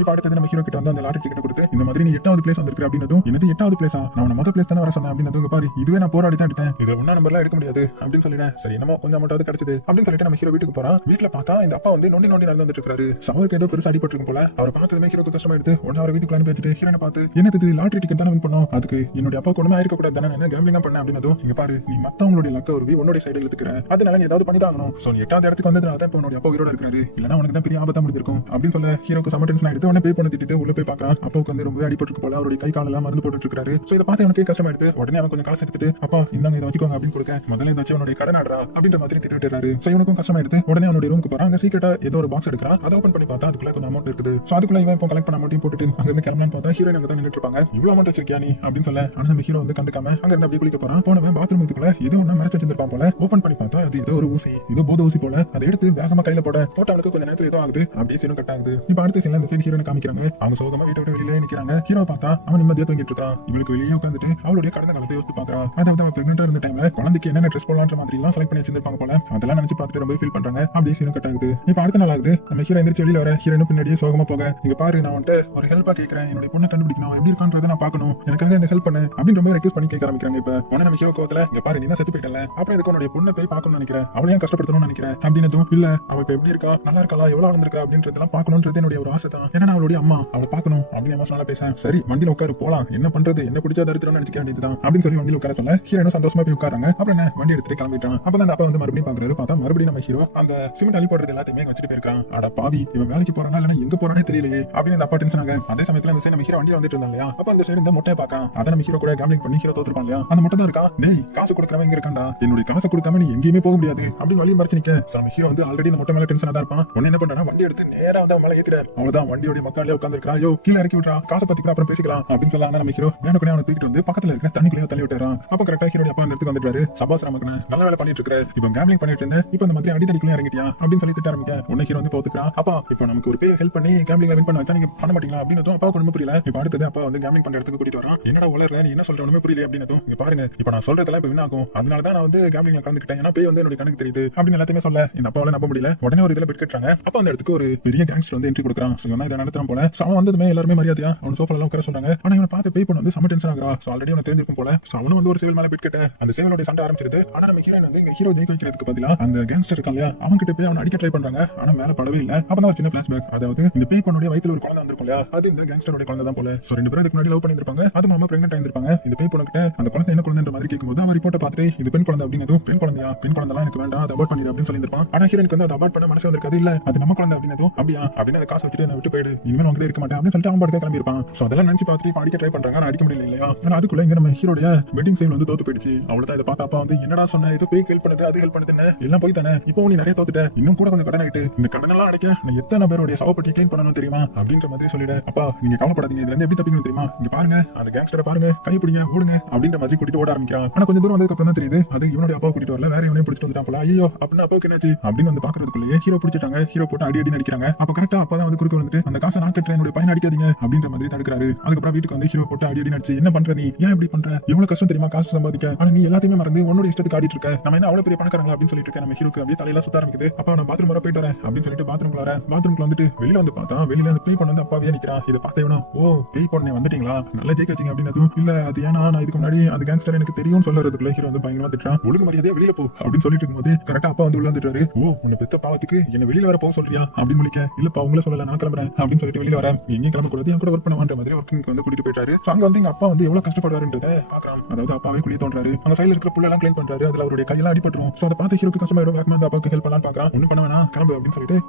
இப்ப அடுத்தது நம்ம ஹீரோ கிட்ட வந்து அந்த லாட்டரி டிக்கெட் கொடுத்து இந்த மாதிரி நீ 8வது பிளேஸ் வந்திருக்க அப்படின்னதும் என்னது 8வது பிளேஸா, நான் முதல் பிளேஸ் தானே வர சொன்னேன் அப்படின்னு பாரு இதுவே நான் போராடி தான் எடுத்தேன், இதுல ஒன்னா நம்பர்லாம் எடுக்க முடியாது அப்படின்னு சொல்லிட்டேன். சரி என்னமோ கொஞ்சம் அமௌண்ட் கிடைச்சது அப்படின்னு சொல்லிட்டு நம்ம ஹீரோ வீட்டுக்கு போறான். வீட்டுல பார்த்தா இந்த அப்பா வந்து நோண்டி நடந்து வந்துட்டு இருக்காரு. அவருக்கு ஏதோ பெருசா அடிபட்டிருக்கும் போல. அவர் பார்த்ததுமே ஹீரோக்கு கஷ்டமா எடுத்து உடனே அவர் வீட்டுக்கு அனுப்பி வச்சுட்டு ஹீரோனை பார்த்து என்னது லாட்டரி டிக்கெட் தானே வின் பண்ணோம், அதுக்கு என்னுடைய அப்பா ஒண்ணுமே ஆயிருக்க கூடாது தானே, என்ன கேம்பிளிங்கா பண்ண அப்படின்னதும் இங்க பாரு நீ மத்தவங்களுடைய லக்க உருவி உன்னோட சைடு இழுத்துக்கிற, அதனால நீ ஏதாவது பண்ணி தாங்கணும். சோ நீ 8வது இடத்துக்கு வந்ததுனால தான் இப்ப உன்னோட அப்பா உயிரோட இருக்காரு, இல்லன்னா உனக்கு தான் பெரிய ஆபத்தா முடிஞ்சிருக்கும் அப்படின்னு சொல்ல ஹீரோக்கு சம டென்ஷன் ஆயிடுது. உடனே பே பண்ணி திட்டிட்டு உள்ள போய் பார்க்கறான். அப்பாவுக்கு வந்து ரொம்ப அடிபட்டு போல, அவருடைய கை காலெல்லாம் மருந்து போட்டுட்டு இருக்காரு. சோ இதை பார்த்து அவனுக்கு கஷ்டமா எடுத்து உடனே அவன் கொஞ்சம் காசு எடுத்துட்டு அப்பா இந்தாங்க இதை வச்சுக்கோங்க அப்படின்னு கொடுக்க முதல்ல இதை வச்சு அவனுடைய கடன் ஆடுறா அப்படின்ற மாதிரி திட்டுறாரு. சோ இவனுக்கும் கஷ்டமா எடுத்து உடனே அவனுடைய ரூமுக்கு போறான். அங்க சீக்கிரட்டா ஏதோ ஒரு பாக்ஸ் எடுக்கிறான். அதை ஓபன் பண்ணி பார்த்தா அதுக்குள்ள கொஞ்சம் அமௌண்ட் இருக்குது. சோ அதுக்குள்ள இவன் இப்போ கலெக்ட் பண்ண அமௌண்ட்டையும் போட்டுட்டு அங்க இருந்து கிளம்பலான்னு பார்த்தா ஹீரோயின் அங்க தான் நின்னுட்டு இருப்பாங்க. இவ்வளவு அமௌண்ட் வச்சிருக்கியா நீ அப்படின்னு சொல்ல ஆனா நம்ம ஹீரோ வந்து கண்டுக்காம அங்க இருந்து அப்படியே குளிக்க போறான். போனவன் பாத்ரூம் இதுக்குள்ள ஏதோ ஒண்ணு மறைச்சு வச்சிருப்பான் போல. ஓபன் பண்ணி பார்த்தா அது ஏதோ ஒரு ஊசி, ஏதோ போத ஊசி போல. அதை எடுத்து வேகமா கையில போட்ட அவனுக்கு கொஞ்சம் நேரத்துல ஏதோ ஆகுது, அப்படியே சீனும் கட் ஆகுது. இப்ப அடுத்த சீன்ல இந்த சைடு ஹீரோனை காமிக்கிறாங்க. அவங்க சோகமா வீட்டை விட்டு வெளியிலே நிக்கிறாங்க. ஹீரோ பார்த்தா அவன் நிம்மதியா தூங்கிட்டு இருக்கான். இவளுக்கு வெளியே உட்காந்துட்டு அவளுடைய கடந்த காலத்தை யோசிச்சு பாக்குறான். அதாவது அவன் பிரெக்னெண்டா இருந்த டைம்ல குழந்தைக்கு என்னென்ன ட்ரெஸ் போடலான்ற மாதிரி எல்லாம் செலக்ட் பண்ணி வச்சிருப்பாங்க போல. அதெல்லாம் நினைச்சு பார்த்துட்டு ரொம்ப ஃபீல் பண்றாங்க. அப்படியே சீனும் கட் ஆகுது. இப்ப அடுத்த நாள் ஆகுது. நம்ம ஹீரோ எந்திரிச்சு வெளியில வர ஹீரோனும் பின்னாடியே சோகமா போக இங்க பாரு நான் வந்துட்டு ஒரு ஹெல்ப்பா கேட்கறேன், என்னுடைய பொண்ணை கண்டுபிடிக்கணும், எப்படி இருக்கான்றதை நான் பாக்கணும், எனக்காக இந்த ஹெல்ப் பண்ணு அப்படின்னு ரொம்ப ரெக்வெஸ்ட் பண்ணி கேட்க ஆரம்பிக்கிறாங்க. இப்ப உடனே நம்ம ஹீரோ கோவத்துல இங்க பாரு நீ தான் செத்து போயிட்டல, அப்புறம் இதுக்கு உன்னுடைய பொண்ணை போய் பார்க்கணும்னு நினைக்கிறேன், அவளையும் கஷ்டப்படுத்தணும்னு நினைக்கிறேன் அப்படின்னதும் இல்ல அவ இப்ப எப்படி இருக்கா, நல்லா இருக்கா, எவ்வளவு வளர்ந்துருக்கா அப்படின்றதெல்லாம் பாக்கணும்ன்றது என்னுடைய ஒரு ஆசை தான், ஏன்னா அவளுடைய அம்மா அவளை பாக்கணும் அப்படின்னு எமோஷனலா பேச சரி வண்டியில உட்காரு போலாம், என்ன பண்றது, என்ன பிடிச்சா தருத்திரம் நினைக்க வேண்டியதுதான் அப்படின்னு சொல்லி வண்டியில உட்கார சொல்ல ஹீரோனும் சந்தோஷமா போய் உட்காராங்க. அப்புறம் என்ன வண்டி எடுத்துட்டு கிளம்பிட்டான். அப்ப அந்த அப்பா வந்து மறுபடியும் பாக்குறாரு. பார்த்தா மறுபடியும் நம்ம ஹீரோ அந்த சிமெண்ட் அள்ளி போடுறது எல்லாத்தையுமே வச்சுட்டு போயிருக்கான். அட பாவி இவன் வேலைக்கு போறானா இல்ல எங்க போறானே தெரியலையே அப்படின்னு அந்த அப்பா டென்ஷன் ஆக அதே சமயத்துல அந்த சைடு நம்ம ஹீரோ வண்டியில வந்துட்டு இருந்தா இல்லையா, அப்ப அந்த சைடு இந்த முட்டையை பாக்கான். அதை நம்ம ஹீரோ கூட கேம்பிளிங் பண்ணி ஹீரோ தோத்துருப்பான் இல்லையா, அந்த முட்டை தான் இருக்கா. டேய் காசு கொடுக்கறவன் இங்க இருக்கான்டா, என்னுடைய காசை கொடுக்காம நீ எங்கேயுமே போக முடியாது அப்படின்னு வழி மறைச்சு நிக்க நம்ம ஹீரோ வந்து ஆல்ரெடி இந்த முட்டை மேல டென்ஷனா தான் இருப்பான். உடனே என்ன பண்றான் வண்டி எடுத்து நேரா வந்து அவன் மேல ஏத்திறாரு. அவ்வளவுதான் வண்டியோட மக்களே உட்கார்ந்துருக்கா. யோ கீழே இறக்கி விடுறா, காசை பத்தி கூட அப்புறம் பேசிக்கலாம் அப்படின்னு சொல்லலாம். நம்ம ஹீரோ வேணுக்குனே அவனை தூக்கிட்டு வந்து பக்கத்துல இருக்கிற தண்ணிக்குள்ளே தள்ளி விட்டுறான். அப்ப கரெக்டா ஹீரோ அப்பா அந்த இடத்துக்கு வந்துட்டாரு. சபாஸ் ராமக்கண்ண நல்ல வேலை பண்ணிட்டு இருக்க, இப்ப கேம்பிளிங் பண்ணிட்டு இருந்தேன், இப்ப இந்த மாதிரி அடித்தடிக்குள்ள இறங்கிட்டியா அப்படின்னு சொல்லி திட்ட ஆரம்பிக்க உடனே ஹீரோ வந்து போத்துக்கிறான். அப்பா இப்ப நமக்கு ஒரு பேர் ஹெல்ப் பண்ணி கேம்பிளிங்ல வின் பண்ண வச்சா நீங்க பண்ண மாட்டீங்களா அப்படின்னு அப்பா ஒண்ணுமே புரியல. இப்ப அடுத்தது அப்பா வந்து கேம்பிளிங் பண்ற இடத்துக்கு கூட்டிட்டு வரான். என்னடா உலர்ல நீ என்ன சொல்ற ஒண்ணுமே புரியல அப்படின்னு இங்க பாருங்க இப்ப நான் சொல்றதெல்லாம் இப்ப வின் ஆகும், அதனால தான் நான் வந்து கேம்பிளிங்ல கலந்துக்கிட்டேன், ஏன்னா பேய் வந்து என்னோட கணக்கு தெரியுது அப்படின்னு எல்லாத்தையுமே சொல்ல இந்த அப்பாவால நம்ப முடியல. உடனே ஒரு இதுல பெட் கட்டுறாங்க. அப்ப அந்த இடத்துக்கு ஒரு பெரிய கேங்ஸ்டர் வந்து என்ட்ரி கொடுக்குறான். இதை நடத்துறான் போல. அவன் வந்ததுமே எல்லாருமே மரியாதையா அவன் சோஃபால எல்லாம் உட்கார சொல்றாங்க. ஆனா இவனை பார்த்து பேய் பண்ண வந்து சம டென்ஷன் ஆகுறா. ஆல்ரெடி அவன் தெரிஞ்சிருக்கும் போல. அவனும் வந்து ஒரு சேவல் மேல பெட் கட்ட அந்த சேவலோட சண்டை ஆரம்பிச்சிருது. ஆனா நம்ம ஹீரோயின் வந்து இங்க ஹீரோ ஜெயிக்க வைக்கிறதுக்கு பதிலா அந்த கேங்ஸ்டர் இருக்கான் இல்லையா அவன் கிட்ட போய் அவன் அடிக்க ட்ரை பண்றாங்க. ஆனா மேல படவே இல்ல. அப்பதான் ஒரு சின்ன பிளாஷ்பேக், அதாவது இந்த பேய் பொண்ணுடைய வயித்துல ஒரு குழந்தை வந்திருக்கும் இல்லையா, அது இந்த கேங்ஸ்டரோட குழந்தை தான் போல. சோ ரெண்டு பேரும் இதுக்கு முன்னாடி லவ் பண்ணிருப்பாங்க. அது மாமா பிரெக்னென்ட் ஆயிருப்பாங்க. இந்த பேய் பொண்ணு கிட்ட அந்த குழந்தை என்ன குழந்தைன்ற மாதிரி கேட்கும்போது அவன் ரிப்போர்ட்டை பார்த்துட்டு இது பெண் குழந்தை அப்படின்னதும் பெண் குழந்தையா, பெண் குழந்தைலாம் எனக்கு வேண்டாம், அதை அபார்ட் பண்ணிடு அப்படின்னு சொல்லியிருப்பான். ஆனா ஹீரோனுக்கு வந்து அதை அபார்ட் பண்ண மனசு வந்திருக்காது. இல்ல அது நம்ம குழந்தை அப்படின்னதும் அப்படியா அப்படின்னு அதை காசு வச்சுட்டு என்ன விட்டு போயிடு, இனிமேல் உங்ககிட்ட இருக்க மாட்டேன் அப்படின்னு சொல்லிட்டு அவன் பாட்டுக்கு கிளம்பி இருப்பான். சோ அதெல்லாம் நினைச்சு பார்த்துட்டு இப்ப அடிக்க ட்ரை பண்றாங்க. ஆனா அடிக்க முடியல இல்லையா. ஆனா அதுக்குள்ள இங்க நம்ம ஹீரோடைய வெட்டிங் சைன் வந்து தோத்து போயிடுச்சு. அவ்வளவுதான். இதை பார்த்தா அப்பா வந்து என்னடா சொன்ன, இது போய் ஹெல்ப் பண்ணுது அது ஹெல்ப் பண்ணுதுன்னு எல்லாம் போய் தானே, இப்போ நீ நிறைய தோத்துட்ட, இன்னும் கூட கொஞ்சம் கடன் ஆயிட்டு இந்த கடன் எல்லாம் அடைக்க நான் எத்தனை பேருடைய சவப்பட்டி கிளீன் பண்ணணும் தெரியுமா அப்படின்ற மாதிரி சொல்லிடு. அப்பா நீங்க கவலைப்படாதீங்க, இதுல இருந்து எப்படி தப்பிக்கணும் தெரியுமா, இங்க பாருங்க அந்த கேங்ஸ்டரை பாருங்க, கை பிடிங்க ஓடுங்க அப்படின்ற மாதிரி கூட்டிட்டு ஓட ஆரம்பிக்கிறான். ஆனா கொஞ்சம் தூரம் வந்ததுக்கு அப்புறம் தான் தெரியுது அது இவனுடைய அப்பா கூட்டிட்டு வரல, வேற இவனையும் பிடிச்சிட்டு வந்துட்டான் போல. ஐயோ அப்படின்னா அப்பாவுக்கு என்னாச்சு அப்படின்னு வந்து பாக்குறதுக்குள்ளேயே ஹீரோ பிடிச்சிட்டாங்க. ஹீரோ போட்டு அடி அடி நடிக்கிறாங்க. அப்ப கரெக்டா அப்பா தான் வந்து குறுக்க வந்துட்டு அந்த காசை நான் கட்டுறேன், என்னுடைய பையன் அடிக்காதீங்க அப்படின்ற மாதிரி தடுக்கிறாரு. அதுக்கப்புறம் வீட்டுக்கு வந்து ஹீரோ போட்டு அடி அடி நடிச்சு என்ன பண்ற நீ, ஏன் இப்படி பண்ற, எவ்வளவு கஷ்டம் தெரியுமா காசு சம்பாதிக்க, ஆனா நீ எல்லாத்தையுமே மறந்து உன்னோட இஷ்டத்துக்கு ஆடிட்டு இருக்க, நம்ம என்ன அவ்வளவு பெரிய பணக்காரங்களா அப்படின்னு சொல்லிட்டு இருக்க. நம்ம ஹீரோக்கு அப்படியே தலையெல்லாம் சுத்த ஆரம்பிக்குது. அப்ப நான் பாத்ரூம் வர போயிட்டு வரேன் அப்படின்னு சொல்லிட்டு பாத்ரூம்ல வந்துட்டு வெளியில வந்து பார்த்தா வெளியில அந்த பேய் பொண்ணு வந்து அப்பாவே நிக்கிறான். இதை பார்த்த இவனும் ஓ பேய் பொண்ணு வந்துட்டீங்களா, நல்லா ஜெயிக்க வச்சிங்க அப்படின்னு இல்ல அது ஏன்னா நான் இதுக்கு முன்னாடி அந்த கேங்ஸ்டர் எனக்கு தெரியும் சொல்றதுக்குள்ள ஹீரோ வந்து பயங்கரமா திட்டுறான். ஒழுங்கு மரியாதையா வெளியில போ அப்படின்னு சொல்லிட்டு இருக்கும்போது கரெக்டா அப்பா வந்து உள்ள வந்துட்டாரு. ஓ உன்னை பெத்த பாவத்துக்கு என்ன வெளியில வர போக சொல்றியா அப்படின்னு முடிக்க இல்லப்பா உங்களை சொல்லல நான் கிளம்புறேன் அப்படின்னு சொல்லிட்டு வெளியில வர எங்கேயும் கிளம்பக்கூடாது என் கூட ஒர்க் பண்ணுவான்ற மாதிரி ஒர்க்கிங் வந்து கூட்டிட்டு போயிட்டாரு. அங்க வந்து எங்க அப்பா வந்து எவ்வளவு கஷ்டப்படுறாருன்றதை பாக்குறான். அதாவது அப்பாவே குளிய தோன்றாரு, அங்க சைடுல இருக்கிற புள்ள எல்லாம் கிளீன் பண்றாரு, அதுல அவருடைய கையெல்லாம் அடிபட்டுரும். சோ அதை பார்த்து ஹீரோக்கு கஷ்டமாயிடும். வேகமா அந்த அப்பாவுக்கு ஹெல்ப் பண்ணலாம்னு பாக்குறான். ஒண்ணும் பண்ண வேணாம் கிளம்பு அப்படின்னு சொல்லிட்டு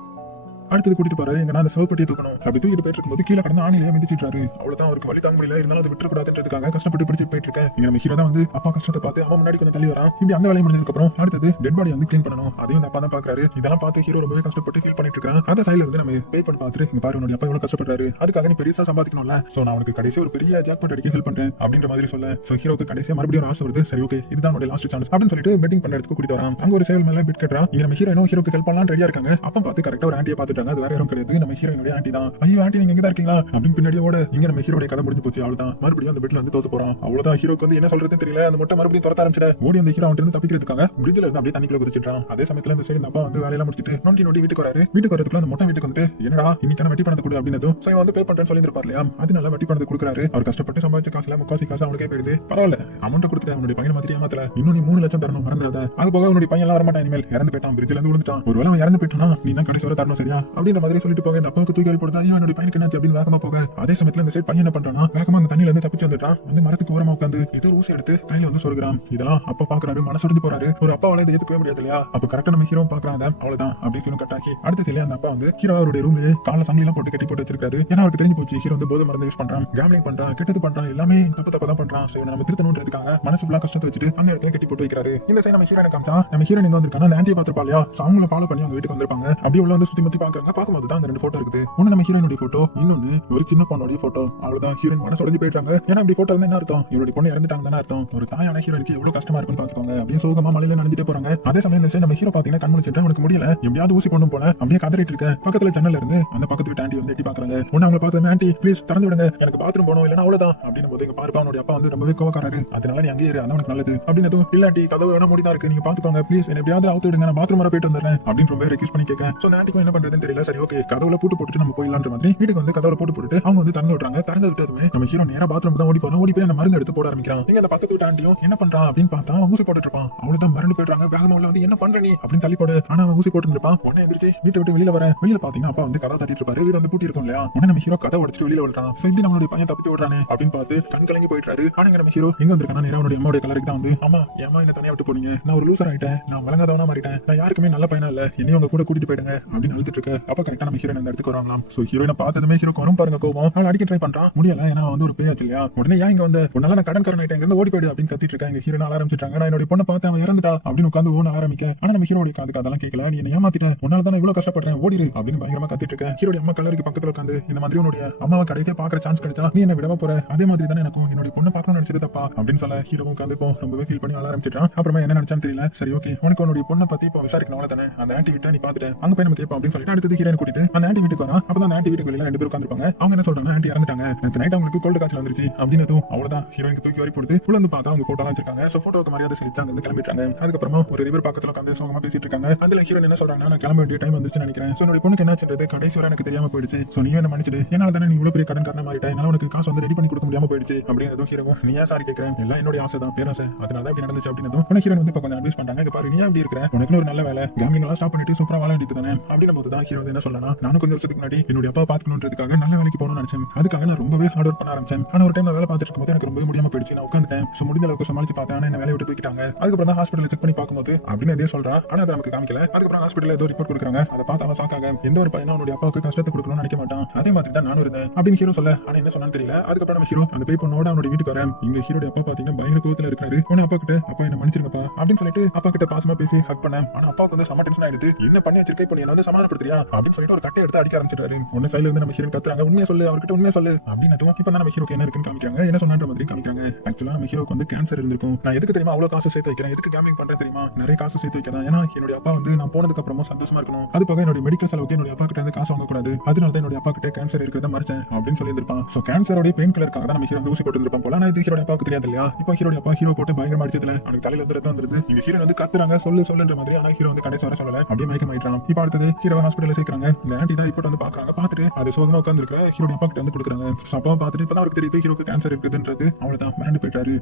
அடுத்தது கூட்டிட்டு போறாரு. எங்க அந்த சிவப்பட்டியை தூக்கணும் அப்படி தூக்கிட்டு போயிட்டு இருக்கும்போது கீழே கடந்து ஆணிலேயே மிதிச்சிட்டாரு. அவ்வளவுதான், அவருக்கு வலி தாங்க முடியல, இருந்தாலும் அதை விட்டுறக்கூடாதுன்றதுக்காக கஷ்டப்பட்டு பிடிச்சி போயிட்டு இருக்கேன். இங்க நம்ம ஹீரோ தான் வந்து அப்பா கஷ்டத்தை பார்த்து அவன் முன்னாடி கொஞ்சம் தள்ளி வரான். இப்படி அந்த வேலையை முடிஞ்சதுக்கு அப்புறம் அடுத்தது டெட் பாடி வந்து கிளீன் பண்ணணும். அதையும் அந்த அப்பா தான் பாக்குறாரு. இதெல்லாம் பார்த்து ஹீரோ ரொம்பவே கஷ்டப்பட்டு ஃபீல் பண்ணிட்டு இருக்கான். அந்த சைடுல இருந்து நம்ம பே பண்ணி பார்த்துட்டு இங்க பாரு உன்னுடைய அப்பா எவ்வளவு கஷ்டப்படுறாரு, அதுக்காக நீ பெருசா சம்பாதிக்கணும்ல, சோ நான் உனக்கு கடைசி ஒரு பெரிய ஜாக்பாட் அடிக்க ஹெல்ப் பண்றேன் அப்படின்ற மாதிரி சொல்ல சோ ஹீரோக்கு கடைசியா மறுபடியும் ஒரு ஆசை வருது. சரி ஓகே இதுதான் என்னோட லாஸ்ட் சான்ஸ் அப்படின்னு சொல்லிட்டு பெட்டிங் பண்ண இடத்துக்கு கூட்டிட்டு வரான். அங்க ஒரு சேவல் மேல பிட் கட்டுறான். இங்க நம்ம ஹீரோக்கு ஹெல்ப் பண்ணலாம் ரெடியா இருக்காங்க. அப்ப பார்த்து கரெக்டா ஒரு ஆண்டியை பாத்துட்டாங்க. அது வேற யாரும் கிடையாது, நம்ம ஹீரோயினுடைய ஆண்டி தான். ஐயோ ஆண்டி நீங்க எங்க தான் இருக்கீங்களா அப்படின்னு பின்னாடி ஓட இங்க நம்ம ஹீரோடைய கதை முடிஞ்சு போச்சு. அவ்வளவுதான், மறுபடியும் அந்த பெட்ல வந்து தோத்து போறான். அவ்வளவுதான், ஹீரோக்கு வந்து என்ன சொல்றதுன்னு தெரியல. அந்த முட்டை மறுபடியும் துரத்த ஆரம்பிச்சிட ஓடி அந்த ஹீரோ இருந்து தப்பிக்கிறதுக்காக பிரிட்ஜ்ல இருந்து அப்படியே தண்ணிக்குள்ள குதிச்சிட்டான். அதே சமயத்துல இந்த சைடு அப்பா வந்து வேலையெல்லாம் முடிச்சிட்டு நோண்டி வீட்டுக்கு வராரு. வீட்டுக்கு வரதுக்குள்ள அந்த மொட்டை வீட்டுக்கு வந்து என்னடா இன்னைக்கான வட்டி பணத்தை கொடு அப்படின்னு சோ வந்து பே பண்றேன்னு சொல்லி இருப்பார் இல்லையா, அதனால வட்டி பணத்தை கொடுக்குறாரு. அவர் கஷ்டப்பட்டு சம்பாதிச்ச காசுல முக்காசி காசு அவனுக்கே போயிடுது. பரவாயில்ல அமௌண்ட் கொடுத்துட்டு அவனுடைய பையன் மாதிரி ஏமாத்தல, இன்னும் நீ 3 லட்சம் தரணும் மறந்துடாத. அது போக அவனுடைய பையன் எல்லாம் வரமாட்டான், இனிமேல் இறந்து போயிட்டான், பிரிட்ஜ்ல இருந்து விழுந்துட்டான். ஒருவேளை அவன் இறந்து போயிட்டானா நீ தான் கடைசி வரை தரணும் சரியா அப்படின்ற மாதிரி சொல்லிட்டு போக இந்த அப்பாவுக்கு தூக்கி போடுதா என்னுடைய பையனுக்கு என்ன அப்படின்னு வேகமா போக அதே சமயத்துல இந்த சைடு பையன் என்ன பண்றானா வேகமா அந்த தண்ணியில இருந்து தப்பிச்சு வந்துட்டான். வந்து மரத்துக்கு ஓரமா உட்காந்து ஏதோ ஊசி எடுத்து கையில வந்து சொருகிறான். இதெல்லாம் அப்பா பாக்குறாரு, மனசு உடைஞ்சு போறாரு. ஒரு அப்பாவால இதை ஏத்துக்கவே முடியாது இல்லையா. அப்ப கரெக்டா நம்ம ஹீரோ பாக்குறாங்க. அவ்வளவுதான் அப்படி சீனும் கட்டாக்கி அடுத்த சில அந்த அப்பா வந்து ஹீரோ அவருடைய ரூம்ல கால சங்கி எல்லாம் போட்டு கட்டி போட்டு வச்சிருக்காரு. ஏன்னா அவருக்கு தெரிஞ்சு போச்சு ஹீரோ வந்து போதை மருந்து யூஸ் பண்றான், கேம்லிங் பண்றான், கெட்டது பண்றான், எல்லாமே தப்பு தான் பண்றான். சோ நம்ம திருத்தணும்ன்றதுக்காக மனசு ஃபுல்லா கஷ்டத்தை வச்சுட்டு அந்த இடத்துல கட்டி போட்டு வைக்கிறாரு. இந்த சைடு நம்ம ஹீரோ காமிச்சா நம்ம ஹீரோ எங்க வந்திருக்காங்க அந்த ஆண்டியை பாத்துருப்பா இல்லையா, அவங்கள ஃபாலோ பண்ணி அவங்க வீட்டுக்கு வந்திருப்பாங்க. அப்படியே உள்ள வந்து சுத்தி முத்தி பாக்குறாங்க. பாக்கும்போது தான் அந்த 2 போட்டோ இருக்குது. ஒண்ணு நம்ம ஹீரோனுடைய போட்டோ, இன்னொன்னு ஒரு சின்ன பொண்ணோட போட்டோ. அவ்வளவுதான், ஹீரோயின் மனசு உடைஞ்சு போயிட்டாங்க. ஏன்னா அப்படி போட்டோ இருந்தா என்ன அர்த்தம், இவருடைய பொண்ணு இறந்துட்டாங்க தானே அர்த்தம். ஒரு தாயான ஹீரோனுக்கு எவ்வளவு கஷ்டமா இருக்குன்னு பாத்துக்கோங்க. அப்படியே சோகமா மலையில நடந்துட்டே போறாங்க. அதே சமயம் நம்ம ஹீரோ பாத்தீங்கன்னா கண் முழிச்சிட்டு உனக்கு முடியல எப்படியாவது ஊசி போடணும் போல அப்படியே கதறிட்டு இருக்க. பக்கத்துல ஜன்னல்ல இருந்து அந்த பக்கத்து வீட்டு ஆண்டி வந்து எட்டி பாக்குறாங்க. ஒன்னு அவங்க பார்த்து ஆண்டி ப்ளீஸ் திறந்து விடுங்க, எனக்கு பாத்ரூம் போகணும், இல்லன்னா அவ்வளவுதான் அப்படின்னு போது இங்க பாருப்பா அவனுடைய அப்பா வந்து ரொம்பவே கோவக்காரரு, அதனால நீ அங்கேயே இரு, அதான் உனக்கு நல்லது அப்படின்னு. இல்ல ஆண்டி கதவு வேணா மூடிதான் இருக்கு, நீங்க பாத்துக்கோங்க ப்ளீஸ், என்ன எப்படியாவது அவுத்து விடுங்க, நான் பாத்ரூம் வர போயிட்டு வந்துடுறேன் அப்படின்னு ரொம்ப ரெக்வெஸ்ட் பண்ணி கேட்க. சோ அந்த ஆண்டிக்கு என்ன பண்றதுன்னு தெரியல. சரி ஓகே கதவுல பூட்டு போட்டுட்டு நம்ம போயிடலான்ற மாதிரி வீட்டுக்கு வந்து கதவுல பூட்டு போட்டுட்டு அவங்க வந்து திறந்து விடுறாங்க. திறந்து விட்டதுமே நம்ம ஹீரோ நேரா பாத்ரூம் தான் ஓடி போறான். ஓடி போய் அந்த மருந்து எடுத்து போட ஆரம்பிக்கிறான். இங்க அந்த பக்கத்து வீட்டு ஆண்டியும் என்ன பண்றான் அப்படின்னு பார்த்தா அவன் ஊசி போட்டுட்டு இருப்பான். அவ்வளவுதான் மறந்து போயிடுறாங்க. வேகமா உள்ள வந்து என்ன பண்ற நீ அப்படின்னு தள்ளி போடு. ஆனா அவன் ஊசி போட்டு இருப்பான். உடனே எந்திரிச்சு வீட்டை விட்டு வெளியில வர வெளியில பாத்தீங்கன்னா அப்பா வந்து கதை தட்டிட்டு இருப்பாரு. வீடு வந்து பூட்டி இருக்கும் இல்லையா. உடனே நம்ம ஹீரோ கதை உடைச்சிட்டு வெளியில விடுறான். சோ இப்படி நம்மளுடைய பையன் தப்பித்து விடுறானே அப்படின்னு பார்த்து கண் கலங்கி போயிட்டாரு. ஆனா நம்ம ஹீரோ எங்க வந்திருக்கானா நேரா அவனுடைய அம்மாவுடைய கலருக்கு தான் வந்து அம்மா ஏமா என்ன தனியா விட்டு போனீங்க, நான் ஒரு லூசர் ஆயிட்டேன், நான் வழங்காதவனா மாறிட்டேன், நான் யாருக்குமே நல்ல பையனா இல்ல, என்னையும் உங்க கூட கூட்டிட்டு போயிடுங்க அப்படின்னு அழுத்திட்டு இருக்க. அப்ப கரெக்டா நம்ம ஹீரோயின் அந்த இடத்துக்கு வராங்களாம். சோ ஹீரோயினை பார்த்ததுமே ஹீரோ வரும் பாருங்க கோவம். அவன் அடிக்க ட்ரை பண்றான், முடியல ஏன்னா வந்து ஒரு பேயாச்சு இல்லையா. உடனே ஏன் இங்க வந்து ஒரு நல்ல நான் கடன்காரன் ஆயிட்டேன், இங்க ஓடி போயிடு அப்படின்னு கத்திட்டு இருக்காங்க. ஹீரோயின் ஆரம்பிச்சிட்டாங்க. நான் என்னோட பொண்ணை பார்த்து அவன் இறந்துட்டா அப்படின்னு உட்காந்து ஓன ஆரம்பிக்க. ஆனா நம்ம ஹீரோடைய காதுக்கு அதெல்லாம் கேட்கல. நீ என்ன ஏமாத்திட்ட, உன்னால தான் இவ்வளவு கஷ்டப்படுறேன், ஓடிரு அப்படின்னு பயங்கரமா கத்திட்டு இருக்க. ஹீரோடைய அம்மா கல்லறைக்கு பக்கத்துல உட்காந்து இந்த மாதிரி உன்னுடைய அம்மாவை கடைசியா பாக்குற சான்ஸ் கிடைச்சா நீ என்ன விடவா போற, அதே மாதிரி தானே எனக்கும் என்னுடைய பொண்ணை பார்க்கணும்னு நினைச்சது தப்பா அப்படின்னு சொல்ல ஹீரோவும் உட்காந்துக்கும் ரொம்பவே ஃபீல் பண்ணி ஆரம்பிச்சிட்டான். அப்புறமா என்ன நினைச்சான்னு தெரியல. சரி ஓகே உனக்கு உன்னுடைய பொண்ணை பத்தி இப்போ விசாரிக்கணும் அவ்வளவுதானே, அந்த ஆண்டி கிட்ட நீ பாத்துட்டு அங்க போய் நம்ம கேட்போம் அப்படின்னு சொல்லிட்டு அடுத்தது ஹீரோயின் கூட்டிட்டு அந்த ஆண்டி வீட்டுக்கு வரா. அப்பதான் அந்த ஆண்டி வீட்டுக்கு வெளியில 2 பேர் உட்காந்துருப்பாங்க. அவங்க என்ன சொல்றாங்க, ஆண்டி இறந்துட்டாங்க, நேத்து நைட் அவங்களுக்கு கோல்டு காய்ச்சல் வந்துருச்சு அப்படின்னு. அவ்வளவுதான் ஹீரோயினுக்கு தூக்கி வரி போடுது. உள்ள வந்து பார்த்தா அவங்க போட்டோ வச்சிருக்காங்க. சோ போட்டோக்கு மரியாதை செலுத்தி அங்க வந்து கிளம்பிட்டாங்க. அதுக்கப்புறமா ஒரு ரிவர் பக்கத்துல உட்காந்து சோகமா பேசிட்டு இருக்காங்க. அதுல ஹீரோயின் என்ன சொல்றாங்க, நான் கிளம்ப வேண்டிய டைம் வந்துச்சு நினைக்கிறேன், சோ என்னோட பொண்ணுக்கு என்னாச்சுன்றது கடைசி வரை எனக்கு தெரியாம போயிடுச்சு, சோ நீ என்ன மன்னிச்சிடு, என்னால தானே நீ இவ்வளவு பெரிய கடன் காரணம் மாறிட்ட, என்னால உனக்கு காசு வந்து ரெடி பண்ணி கொடுக்க முடியாம போயிடுச்சு அப்படின்னு ஹீரோ நீ ஏன் சாரி கேட்கிறேன், எல்லாம் என்னோட ஆசை தான், பேராசை, அதனால தான் இப்படி நடந்துச்சு அப்படின்னு உனக்கு ஹீரோயின் வந்து கொஞ்சம் அட்வைஸ் பண்றாங்க. இங்க பாரு நீ எப்படி இருக்கிற, உனக்கு ஒரு நல்ல வேலை கேமிங் எல்லாம் ஸ்டாப் பண்ணிட்டு சூப்பரா வாழ வேண்டியது தானே அப்படின்னு போது தான் ஹீரோ வந்து என்ன சொல்லலாம், நானும் கொஞ்சம் வருஷத்துக்கு முன்னாடி என்னுடைய அப்பா பாத்துக்கணுன்றதுக்காக நல்ல வேலைக்கு போகணும்னு நினைச்சேன், அதுக்காக நான் ரொம்பவே ஹார்ட் ஒர்க் பண்ண ஆரம்பிச்சேன். ஆனா ஒரு டைம் வேலை பார்த்துட்டு இருக்கும்போது எனக்கு ரொம்ப முடியாம போயிடுச்சு, நான் உட்காந்துட்டேன். சோ முடிஞ்ச அளவுக்கு சமாளிச்சு பார்த்தேன். ஆனா என்ன வேலையை விட்டு தூக்கிட்டாங்க. அதுக்கப்புறம் தான் ஹாஸ்பிட்டல் செக் பண்ணி பார்க்கும்போது அப்படின்னு அதே சொல்றான். ஆனா அதை நமக்கு காமிக்கல. அதுக்கப்புறம் ஹாஸ்பிட்டல் ஏதோ ரிப்போர்ட் கொடுக்குறாங்க. அதை பார்த்து அவன் சாக்காக எந்த ஒரு பையனும் அவனுடைய அப்பாவுக்கு கஷ்டத்தை கொடுக்கணும்னு நினைக்க மாட்டான், அதே மாதிரி தான் நானும் இருந்தேன் அப்படின்னு ஹீரோ சொல்ல. ஆனா என்ன சொன்னான்னு தெரியல. அதுக்கப்புறம் நம்ம ஹீரோ அந்த பேய் பொண்ணோட அவனுடைய வீட்டுக்கு வரேன். இங்க ஹீரோட அப்பா பாத்தீங்கன்னா பயங்கர கோவத்துல இருக்காரு. உன அப்பா கிட்ட அப்பா என்ன மன்னிச்சிருங்கப்பா அப்படின்னு சொல்லிட்டு அப்பா கிட்ட பாசமா பேசி ஹக் பண்ணேன். ஆனா அப்பாவுக்கு வந்து சம டென்ஷன் ஆயிடுது. என்ன பண்ணி வச்சிருக்கே, இப்போ நீ வந்து சமாதானப்படுத்துறியா அப்படின்னு சொல்லிட்டு ஒரு கட்டை எடுத்து அடிக்க ஆரம்பிச்சிட்டாரு. ஒன்னு சைடுல இருந்து நம்ம ஹீரோ கத்துறாங்க, உண்மையா சொல்லு, அவர்கிட்ட உண்மையா சொல்லு அப்படின்னு. இப்ப தான் நம்ம ஹீரோக்கு என்ன இருக்குன்னு காமிக்கிறாங்க, என்ன சொன்னான்ற மாதிரி காமிக்கிறாங்க. ஆக்சுவலா நம்ம ஹீரோக்கு வந்து கேன்சர் இருந்திருக்கும். நான் எதுக்கு தெரியுமா அவ்வளவு காசு சேர்த்து வைக்கிறேன், எதுக்கு கேமிங் பண்றேன் தெரியுமா, நிறைய காசு சேர்த்து வைக்கிறேன். ஏன்னா என்னுடைய அப்பா வந்து நான் போனதுக்கு அப்புறமா சந்தோஷமா இருக்கணும், அது போக என்னுடைய மெடிக்கல் செலவுக்கு என்னுடைய அப்பா கிட்ட இருந்து காசு வாங்க கூடாது, அதனால தான் என்னுடைய அப்பா கிட்ட கேன்சர் இருக்கிறத மறைச்சேன் அப்படின்னு சொல்லி இருப்பான். சோ கேன்சரோட பெயின் கில்லருக்காக தான் நம்ம ஹீரோ ஊசி போட்டு இருப்பான் போல. ஆனா இது ஹீரோட அப்பாவுக்கு தெரியாது இல்லையா. இப்போ ஹீரோட அப்பா ஹீரோ போட்டு பயங்கரமா அடிச்சதுல அவனுக்கு தலையில இருந்து ரத்தம் வந்துருது. இங்க ஹீரோ வந்து கத்துறாங்க, சொல்லு சொல்லுன்ற மாதிரி. ஆனா ஹீரோ வந்து கடைசி வர சொல்லல, அப்படியே மயக்கம் ஆயிட்டான். இப்போ அடுத்தது ஹீரோ ஹாஸ்பிட்டல்ல சேர்க்கறாங்க. இந்த ஆண்டி தான் ரிப்போர்ட் வந்து பாக்குறாங்க. பார்த்துட்டு அது சோகமா உட்கார்ந்து இருக்கிற ஹீரோட அப்பா கிட்ட வந்து கொடுக்குறாங்க. அப்பா பார்த்துட்டு இப்பதான் அவருக்கு தெரியுது ஹீரோக்கு கேன்சர் இருக்குதுன்றது. அவ்வளவுதான் மிரண்டு போயிட்டாரு.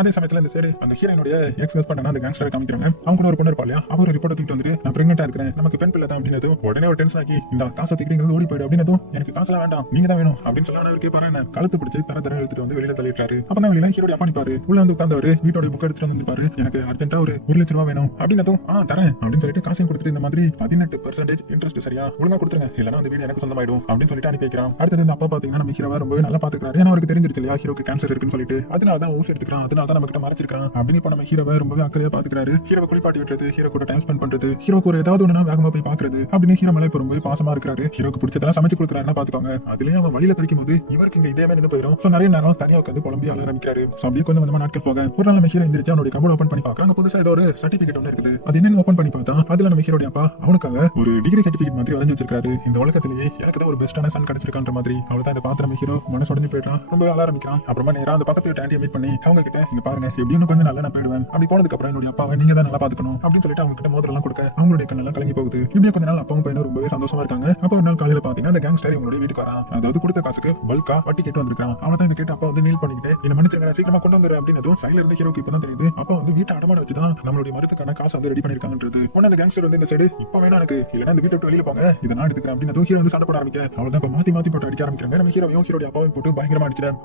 அதே சமயத்துல இந்த சைடு அந்த ஹீரோனுடைய எக்ஸ் ஹஸ்பண்ட் அந்த கேங்ஸ்டர் காமிக்கிறாங்க. அவங்க கூட ஒரு பொண்ணு இருப்பா இல்லையா, அவர் ரிப்போர்ட் தூக்கிட்டு வந்துட்டு நான் பிரெக்னெண்டா இருக்கிறேன், நமக்கு பெண் பிள்ளை தான் அப்படின்னதும் உடனே ஒரு டென்ஷன் ஆகி இந்த காசை தூக்கிட்டு ஓடி போயிடு அப்படின்னதும் எனக்கு காசுலாம் வேண்டாம், நீங்க தான் வேணும் அப்படின்னு சொல்லி அவர் கேட்பாரு. என்ன கழுத்து பிடிச்சி தர எடுத்துட்டு வந்து வெளியில தள்ளிட்டாரு. அப்பதான் வெளியில ஹீரோட அப்பா நிப்பாரு. உள்ள வந்து உட்கார்ந்தவரு வீட்டோட புக் எடுத்துட்டு வந்துருப்பாரு. எனக்கு அர்ஜென்ட்டா ஒரு 1,00,000 ரூபாய் வேணும் அப்படின்னதும் தரேன் அப்படின்னு சொல்லிட்டு காசையும் கொடுத்துட்டு இந்த மாதிரி 18% இன்ட்ரெஸ்ட் சரியா ஒழுங்கா கொடுத்துருங்க, இல்லைன்னா அந்த வீடு எனக்கு சொந்தமாயிடும் அப்படின்னு சொல்லிட்டு அனுப்பி வைக்கிறான். அடுத்தது இந்த அப்பா பாத்தீங்கன்னா நம்ம ஹீரோவை ரொம்பவே நல்லா பாத்துக்கிறாரு. ஏன்னா அவருக்கு தெரிஞ்சிருச்சு இல்லையா ஹீரோக்கு கேன்சர் இருக்குன்னு சொல்லிட்டு, அதனாலதான் ஊசி எடுத்துக்கிறான், அதனாலதான் நம்ம கிட்ட மறைச்சிருக்கான் அப்படின்னு இப்ப நம்ம ஹீரோவை ரொம்பவே அக்கறையா பாத்துக்கிறாரு. ஹீரோவை குளிப்பாட்டி விட்டுறது, ஹீரோ கூட டைம் ஸ்பெண்ட் பண்றது, ஹீரோக்கு ஒரு ஏதாவது ஒண்ணு வேகமா போய் பாக்குறது அப்படின்னு ஹீரோ மேல இப்ப ரொம்பவே பாசமா இருக்காரு. ஹீரோக்கு பிடிச்சதெல்லாம் சமைச்சு கொடுக்குறாருன்னா பாத்துக்கோங்க. அதுலயும் அவன் வழியில கிடைக்கும் போது இவருக்கு இங்க இதே மாதிரி நின்று போயிடும். சோ நிறைய நேரம் தனியா உட்காந்து புலம்பி அழ ஆரம்பிக்கிறாரு. சோ அப்படியே கொஞ்சம் கொஞ்சமா நாட்கள் போக ஒரு நாள் நம்ம ஹீரோ எந்திரிச்சு அவனுடைய கபோர்ட் ஓபன் பண்ணி பாக்குறாங்க. புதுசா ஏதோ ஒரு சர்டிபிகேட் ஒன்று இருக்குது. அது என்னன்னு ஓபன் பண்ணி பார்த்தா அதுல நம்ம ஹீரோட அப்பா அவனுக்காக ஒரு டிகிரி சர்டிபிகேட் மாதிரி வரைஞ்சு வச்சிருக்காரு. இந்த உலகத்திலேயே எனக்கு தான் ஒரு பெஸ்டான சன் கிடைச்சிருக்கான்ற மாதிரி. அவ்வளவுதான் இதை பார்த்து நம்ம ஹீரோ மனசு உடஞ்சு போயிட்டான், ரொம்ப அழ ஆரம்பிக்கிறான். அப்புறமா நேரா அந்த பக்கத்து வீட்டு ஆண்டியை மீட் பண்ணி அவங்க கிட்ட இங்க பாருங்க எப்படின்னு கொஞ்சம் நல்லா நான் போயிடுவேன், அப்படி போனதுக்கு அப்புறம் என்னுடைய அப்பாவை நீங்க தான் நல்லா பாத்துக்கணும் அப்படின்னு சொல்லிட்டு அவங்க கிட்ட மோதிரம் எல்லாம் கொடுக்க அவங்களுடைய கண்ணெல்லாம் கலங்கி போகுது. இப்படியே கொஞ்ச நாள் அப்பாவும் பையனும் ரொம்பவே சந்தோஷமா இருக்காங்க. அப்ப ஒரு நாள் காலையில பாத்தீங்கன்னா அந்த கேங்ஸ்டர் இவங்களுடைய வீட்டுக்கு வரான். அதாவது கொடுத்த காசுக்கு பல்கா வட்டி கேட்டு வந்திருக்கான். அவன் தான் இதை கேட்டு அப்பா வந்து நீல் பண்ணிக்கிட்டு என்ன மன்னிச்சிருங்க சீக்கிரமா கொண்டு வந்துரு அப்படின்னு சைடுல இருந்து ஹீரோக்கு இப்பதான் தெரியுது. அப்பா வந்து வீட்டை அடமான வச்சுதான் நம்மளுடைய மருத்துக்கான காசு வந்து ரெடி பண்ணிருக்காங்கன்றது. உடனே அந்த கேங்ஸ்டர் வந்து இந்த சைடு இப்ப வேணா எனக்கு இல்லன்னா இந்த வீட்டை விட்டு வெளியில போங்க, இதை நான் எடுத்துக்கிறேன் அப்படின்னு ஹீரோ வந்து சண்டை போட ஆரம்பிக்க அவ்வளவுதான் இப்ப மாத்தி மாத்தி போட்டு அடிக்க ஆரம்பிக்கிறாங்க. நம்ம ஹீரோவையும் ஹீரோட அப்பாவையும் போட்டு பயங்கரமா அடிச்சிட்டேன்.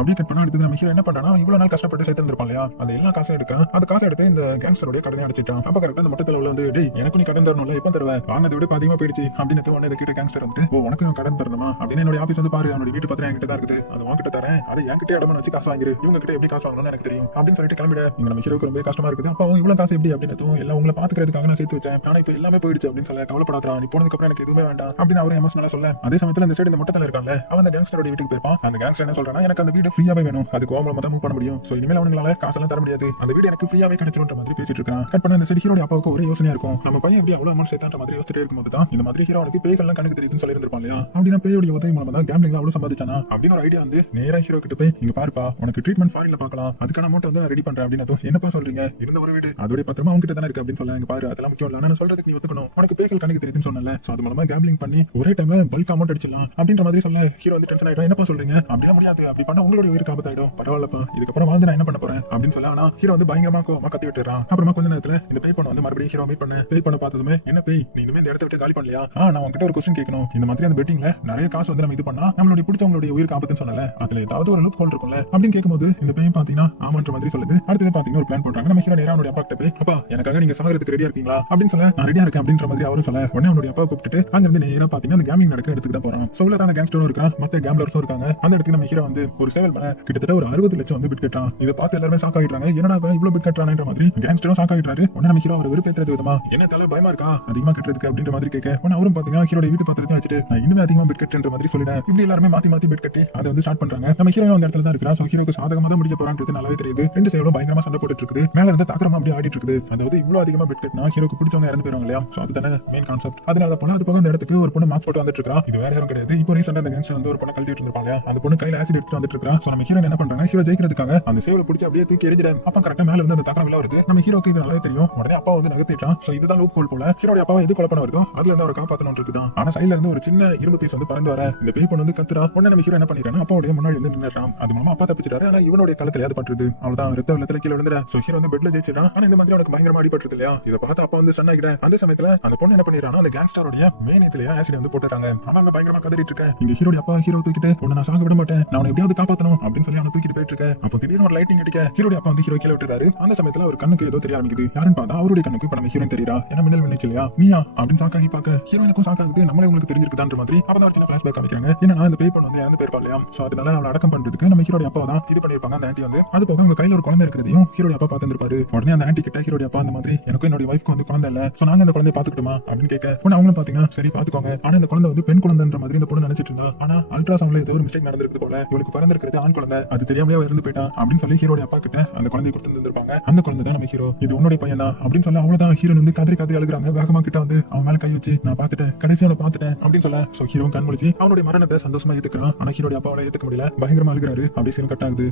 அப்படியே கட் பண்ணா எடுத்து நம்ம ஹீரோ என்ன பண்றானா இவ்வளவு நாள் கஷ்டப்பட்டு சேர்த்து இருந்திருப்பான் இல்லையா, அந்த எல்லா காசும் எடுக்கிறான். அந்த காசை எடுத்து இந்த கேங்ஸ்டருடைய கடனை அடிச்சிட்டான். அப்ப கரெக்டா அந்த மொட்டத்துல உள்ள வந்து டேய் எனக்கு நீ கடன் தரணும்ல, எப்ப தருவ, வாங்கினதை விட அதிகமா போயிடுச்சு அப்படின்னு உடனே கிட்ட கேங்ஸ்டர் வந்துட்டு ஓ உனக்கு கடன் தரணுமா அப்படின்னு என்னோட ஆபீஸ் வந்து பாரு, அவனோட வீட்டு பத்திரம் என்கிட்ட தான் இருக்குது, அதை வாங்கிட்டு தரேன், அதை என்கிட்ட இடமா வச்சு காசு வாங்கிரு, இவங்க கிட்ட எப்படி காசு வாங்கணும்னு எனக்கு தெரியும் அப்படின்னு சொல்லிட்டு கிளம்பிட. இங்க நம்ம ஹீரோக்கு ரொம்ப கஷ்டமா இருக்குது. அப்போ இவ்வளவு காசு எப்படி அப்படின்னு எல்லாம் உங்களை பாத்துக்கிறதுக்காக நான் சேர்த்து வச்சேன், ஆனா இப்ப எல்லாமே போயிடுச்சு அப்படின்னு சொல்ல கவலைப்படாதா, நீ போனதுக்கு அப்புறம் எனக்கு எதுவுமே வேண்டாம் அப்படின்னு அவரும் எமோஷனலா சொல்ல. அதே சமயத்துல இந்த சைடு இந்த மொட்டத்துல இருக்காங்க அவன் அந்த கேங்ஸ்டரோட வீட்டுக்கு போயிருப்பான். அந்த கேங்ஸ்டர் என்ன சொல்றானா எனக்கு அந்த வீடு ஃப்ரீயாவே வேணும், அது கோவம் தான் மூவ் பண்ண முடியும், சோ இனிமேல் அவங்களால காசெல்லாம் தர முடியாது, அந்த வீடு எனக்கு ஃப்ரீயாவே கிடைச்சிருன்ற மாதிரி பேசிட்டு இருக்கான். கட் பண்ண இந்த சைடு ஹீரோட அப்பாவுக்கு ஒரே யோசனையா இருக்கும், நம்ம பையன் எப்படி அவ்வளவு அமௌண்ட் சேர்த்தான்ற மாதிரி யோசிச்சுட்டே இருக்கும்போது தான் இந்த மாதிரி ஹீரோ அவனுக்கு பேய்கள்லாம் கணக்கு தெரியுதுன்னு சொல்லி இருந்திருப்பான் இல்லையா, அப்படின்னா பேயோட உதவி மூலமா தான் கேம்பிளிங்ல அவ்வளவு சம்பாதிச்சானா அப்படின்னு ஒரு ஐடியா வந்து நேரா ஹீரோ கிட்ட போய் இங்க பாருப்பா உனக்கு ட்ரீட்மெண்ட் ஃபாரின்ல பார்க்கலாம், அதுக்கான அமௌண்ட் வந்து நான் ரெடி பண்றேன் அப்படின்னு என்னப்பா சொல்றீங்க, இருந்த ஒரு வீடு அதோட பத்திரமா அவங்க கிட்ட தானே இருக்கு அப்படின்னு சொல்ல இங்க பாரு அதெல்லாம் முக்கியம் இல்ல, நான் சொல்றதுக்கு நீ ஒத்துக்கணும், உனக்கு பேய்கள் கணக்கு தெரியுதுன்னு சொன்னல, சோ அது மூலமா கேம்பிளிங் பண்ணி ஒரே டைம்ல பல்க் அமௌண்ட் அடிச்சிடலாம் அப்படின்ற மாதிரி சொல்ல ஹீரோ வந்து டென்ஷன் ஆயிடும். என்னப்பா சொல்றீங்க, அப்படியே முடியாது, அப்படி பண்ண உங்களுடைய உயிருக்கு ஆபத்தாயிடும், பரவாயில்லப்பா இதுக்கப்புறம் வாழ்ந்து நான் என்ன பண்ண போறேன் அப்படின்னு சொல்ல. ஆனா ஹீரோ வந்து பயங்கரமா கத்தி விட்டுறான். அப்புறமா கொஞ்ச நேரத்துல இந்த பேய் பண்ண வந்து மறுபடியும் ஹீரோ மீட் பண்ண பேய் பண்ண பார்த்ததுமே என்ன பேய் நீ இனிமே இந்த இடத்த விட்டு காலி பண்ணலையா, நான் உங்ககிட்ட ஒரு கொஸ்டின் கேட்கணும், இந்த மாதிரி அந்த பெட்டிங்ல நிறைய காசு வந்து நம்ம இது பண்ணா நம்மளுடைய பிடிச்சவங்களுடைய உயிருக்கு ஆபத்துன்னு சொன்னல, அதுல ஏதாவது ஒரு லூப் ஹோல் இருக்கும்ல அப்படின்னு கேட்கும்போது இந்த பேய் பாத்தீங்கன்னா ஆமான்ற மாதிரி சொல்லுது. அடுத்தது பாத்தீங்கன்னா ஒரு பிளான் பண்றாங்க. நம்ம ஹீரோ நேரா அவனுடைய அப்பா கிட்ட போய் அப்பா எனக்காக நீங்க சாகிறதுக்கு ரெடியா இருக்கீங்களா அப்படின்னு சொல்ல நான் ரெடியா இருக்கேன் அப்படின்ற மாதிரி அவரும் சொல்ல உடனே அவனுடைய அப்பா கூப்பிட்டு அங்க இருந்து நேரா பாத்தீங்கன்னா அந்த கேமிங் நடக்கிற இடத்துக்கு தான் போறான். சோ உள்ள தான் கேங்ஸ்டரும் இருக்கான், மத்த கேம்லர்ஸும் இருக்காங்க. அந்த இடத்துக்கு நம்ம ஹீரோ வந்து ஒரு சேவல் மேல கிட்டத்தட்ட ஒரு 60 லட்சம் வந்து பிட் கட்டான். இதை பார்த்து எல்லாருமே ஷாக் ஆகிடுறாங்க, என்னடா இவ்வளவு பிட் கட்டுறான்ற மாதிரி கேங்ஸ்டரும் ஷாக் ஆகிடுறாரு. உடனே நம்ம ஹீரோ அவர் வெறுப்பேத்துறது விதமா என்ன தலை பயமா இருக்கா அதிகமா கட்டுறதுக்கு அப்படின்ற மாதிரி கேட்க உடனே அவரும் பாத்தீங்கன்னா ஹீரோட வீட்டு பத்திரத்தையும் வச்சுட்டு நான் இன்னுமே அதிகமா பிட் கட்டுன்ற மாதிரி சொல்லிட்டேன். இப்படி எல்லாருமே மாத்தி மாத்தி பிட் கட்டி அதை வந்து ஸ்டார்ட் பண்றாங்க. நம்ம ஹீரோ அந்த இடத்துல தான் இருக்கிறா. சோ ஹீரோக்கு சாதகமா தான் முடிய போறான்றது நல்லாவே தெரியுது. ரெண்டு சைடும் பயங்கரமா சண்டை போட்டுட்டு இருக்குது, மேல இருந்து தாக்கரமா அப்படியே ஆடிட்டு இருக்குது. அதாவது இவ்வளவு அதிகமா பிட் கட்டினா ஹீரோக்கு பிடிச்சவங்க இறந்து போயிருவாங்க இல்லையா, சோ அதுதானே மெயின் கான்செப்ட். அதனால போனா அது போக அந்த இடத்துக்கு ஒரு பொண்ணு மாஸ்க் போட்டு வந்துட்டு இருக்கா. இது வேற யாரும் கிடையாது, இப்போ ரீசெண்டா அந்த கேங்ஸ்டர் வந்து ஒரு பொண்ணை கழட்டிட்டு இருப்பாங்க இல்லையா, அந்த பொண்ணு கையில ஆசிட் எடுத்து வந்துட்டு இருக்கா. சோ நம்ம ஹீரோ என்ன பண்றாங்க, ஹீரோ ஜெயிக்கிறதுக்காக அந்த சேவலை பிடிச்சி அப்படியே தூக்கி எரிஞ்சிட. அப்ப கரெக்டா மேல இருந்து அந்த தாக்கம் எல்லாம் வருது. நம்ம ஹீரோக்கு இது நல்லாவே தெரியும். உடனே அப்பா வந்து நகர்த்திட்டான். சோ இதுதான் லூப் ஹோல் போல ஹீரோட அப்பாவை எது கொலை பண்ண வருதோ அதுல இருந்து அவரை காப்பாத்தணும் இருக்குதான். ஆனா சைடுல இருந்து ஒரு சின்ன இரும்பு பீஸ் வந்து பறந்து வர இந்த பேய் பொண்ணு வந்து கத்துறா. உடனே நம்ம ஹீரோ என்ன பண்ணிடுறான், அப்பாவுடைய முன்னாடி வந்து நின்னுறான். அது மூலமா அப்பா தப்பிச்சிட்டாரு. ஆனா இவனுடைய கழுத்துல அது பட்டுது. அவ்வளவுதான் ரத்த வெள்ளத்துல கீழே விழுந்துட. சோ ஹீரோ வந்து பெட்ல ஜெயிச்சிட்டான். ஆனா இந்த மாதிரி அவனுக்கு பயங்கரமா அடிபட்டுது இல்லையா, இதை பார்த்து அப்பா வந்து ஸ்டன் ஆகிட. அந்த சமயத்துல அந்த பொண்ணு என்ன பண்ணிடுறான், அந்த கேங்ஸ்டரோட மேனியத்திலேயே ஆசிட் வந்து போட்டுறாங்க. அவங்க பயங்கரமா கதறிட்டு இருக்க. இங்க ஹீரோட அப்பா ஹீரோ தூக்கிட்டு உன்னை நான் சாக விட மாட்டேன், நான் எப்படியாவது காப்பாத்தணும் அப்படின்னு சொல்லி அவனை தூக்கிட்டு போயிட்டு இருக்க. அப்போ திடீர்னு ஒரு லைட்டிங் அடிக்க ஹீரோட அப்பா வந்து ஹீரோ கீழே விட்டுறாரு. அந்த சமயத்துல ஒரு கண்ணுக்கு ஏதோ தெரிய ஆரம்பிக்குது. யாருன்னு பார்த்தா அவருடைய கண்ணுக்கு இப்ப நம்ம ஹீரோயின் தெரியுறா. என்ன மின்னல் மின்னிச்சு இல்லையா, நீயா அப்படின்னு சாக்காகி பார்க்க ஹீரோயினுக்கும் சாக்காகுது. நம்மளே உங்களுக்கு தெரிஞ்சிருக்குதான்ற மாதிரி அப்பதான் ஒரு சின்ன ஃபிளாஷ்பேக் காமிக்கிறாங்க. என்னன்னா இந்த பேய் பொண்ணு வந்து இறந்து போயிருப்பா இல்லையா, சோ அதனால அவளை அடக்கம் பண்றதுக்கு நம்ம ஹீரோட அப்பா தான் இது பண்ணிருப்பாங்க. அந்த ஆண்டி வந்து அது போக உங்க கையில ஒரு குழந்தை இருக்கிறதையும் ஹீரோட அப்பா பார்த்திருப்பாரு. உடனே அந்த ஆண்டி கிட்ட ஹீரோட அப்பா அந்த மாதிரி எனக்கும் என்னோட வைஃப்க்கு வந்து குழந்தை இல்ல, சோ நாங்க அந்த குழந்தைய பாத்துக்கிட்டுமா அப்படின்னு கேட்க உடனே அவங்களும் பாத்தீங்கன்னா சரி பாத்துக்கோங்க. ஆனா இந்த குழந்தை வந்து பெண் குழந்தைன்ற மாதிரி இந்த பொண்ணு நினைச்சிட்டு இருந்தா. ஆனா அல்ட்ராசவுண்ட்ல ஏதோ ஒரு மிஸ்டேக் நடந்திருக்கு போல, இவளுக்கு பிறந்திருக்கிறது ஆண் குழந்தை, அது தெரியாமலே இருந்து போயிட்டா அப்படின்னு சொல்லி ஹீரோட அப்பா கிட்ட அந்த குழந்தைய கொடுத்து இருந்திருப்பாங்க. அந்த குழந்தை தான் நம்ம ஹீரோ, இது உன்னுடைய பையன் தான் அப்படின்னு சொல்ல அவ்வளவுதான் ஹீரோ வந்து கதறி கதறி அழுகுறாங்க. வேகமா கிட்ட வந்து அவன் மேல கை வச்சு நான் பாத்துட்டேன் கடைசியா பாத்துட்டேன் அப்படின்னு சொல்ல சோ ஹீரோ கண் முழிச்சு அவனுடைய மரணத்தை சந்தோஷமா ஏத்துக்கிறான். ஆனா ஹீரோட அப்பாவால ஏத்துக்க முடியல, பயங்கரமா அழுகுறாரு. அப்படியே சீன் கட் ஆகுது.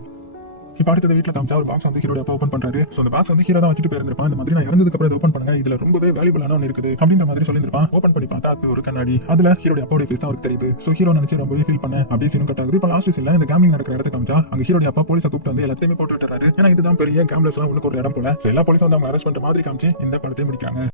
இப்போ அடுத்த வீட்டுல காமிச்சா ஒரு பாக்ஸ் வந்து ஹீரோட அப்பா ஓப்பன் பண்றாரு. சோ அந்த பாக்ஸ் வந்து ஹீரோ தான் வச்சுட்டு போயிருந்திருப்பான். இந்த மாதிரி நான் இறந்ததுக்கு அப்புறம் ஓப்பன் பண்ணுங்க, இதுல ரொம்பவே வேல்யூபிளான ஒன்று இருக்குது அப்படின்ற மாதிரி சொல்லியிருப்பான். ஓப்பன் பண்ணி பார்த்தா அது ஒரு கண்ணாடி. அதுல ஹீரோட அப்பாவுடைய ஃபேஸ் தான் அவருக்கு தெரியுது. சோ ஹீரோ நினைச்சு ரொம்பவே ஃபீல் பண்ண அப்படியே சீனும் கட் ஆகுது. இப்போ லாஸ்ட் சீன்ல இந்த கேமிங் நடக்கிற இடத்துக்கு காமிச்சா அங்க ஹீரோட அப்பா போலீஸை கூப்பிட்டு வந்து எல்லாத்தையுமே போட்டு விட்டுறாரு. ஏன்னா இதுதான் பெரிய கேம்லர்ஸ் எல்லாம் உள்ள ஒரு இடம் போல. எல்லா போலீஸும் வந்து அவங்க அரெஸ்ட் பண்ற மாதிரி காமிச்சு இந்த படத்தை முடிக்காங்க.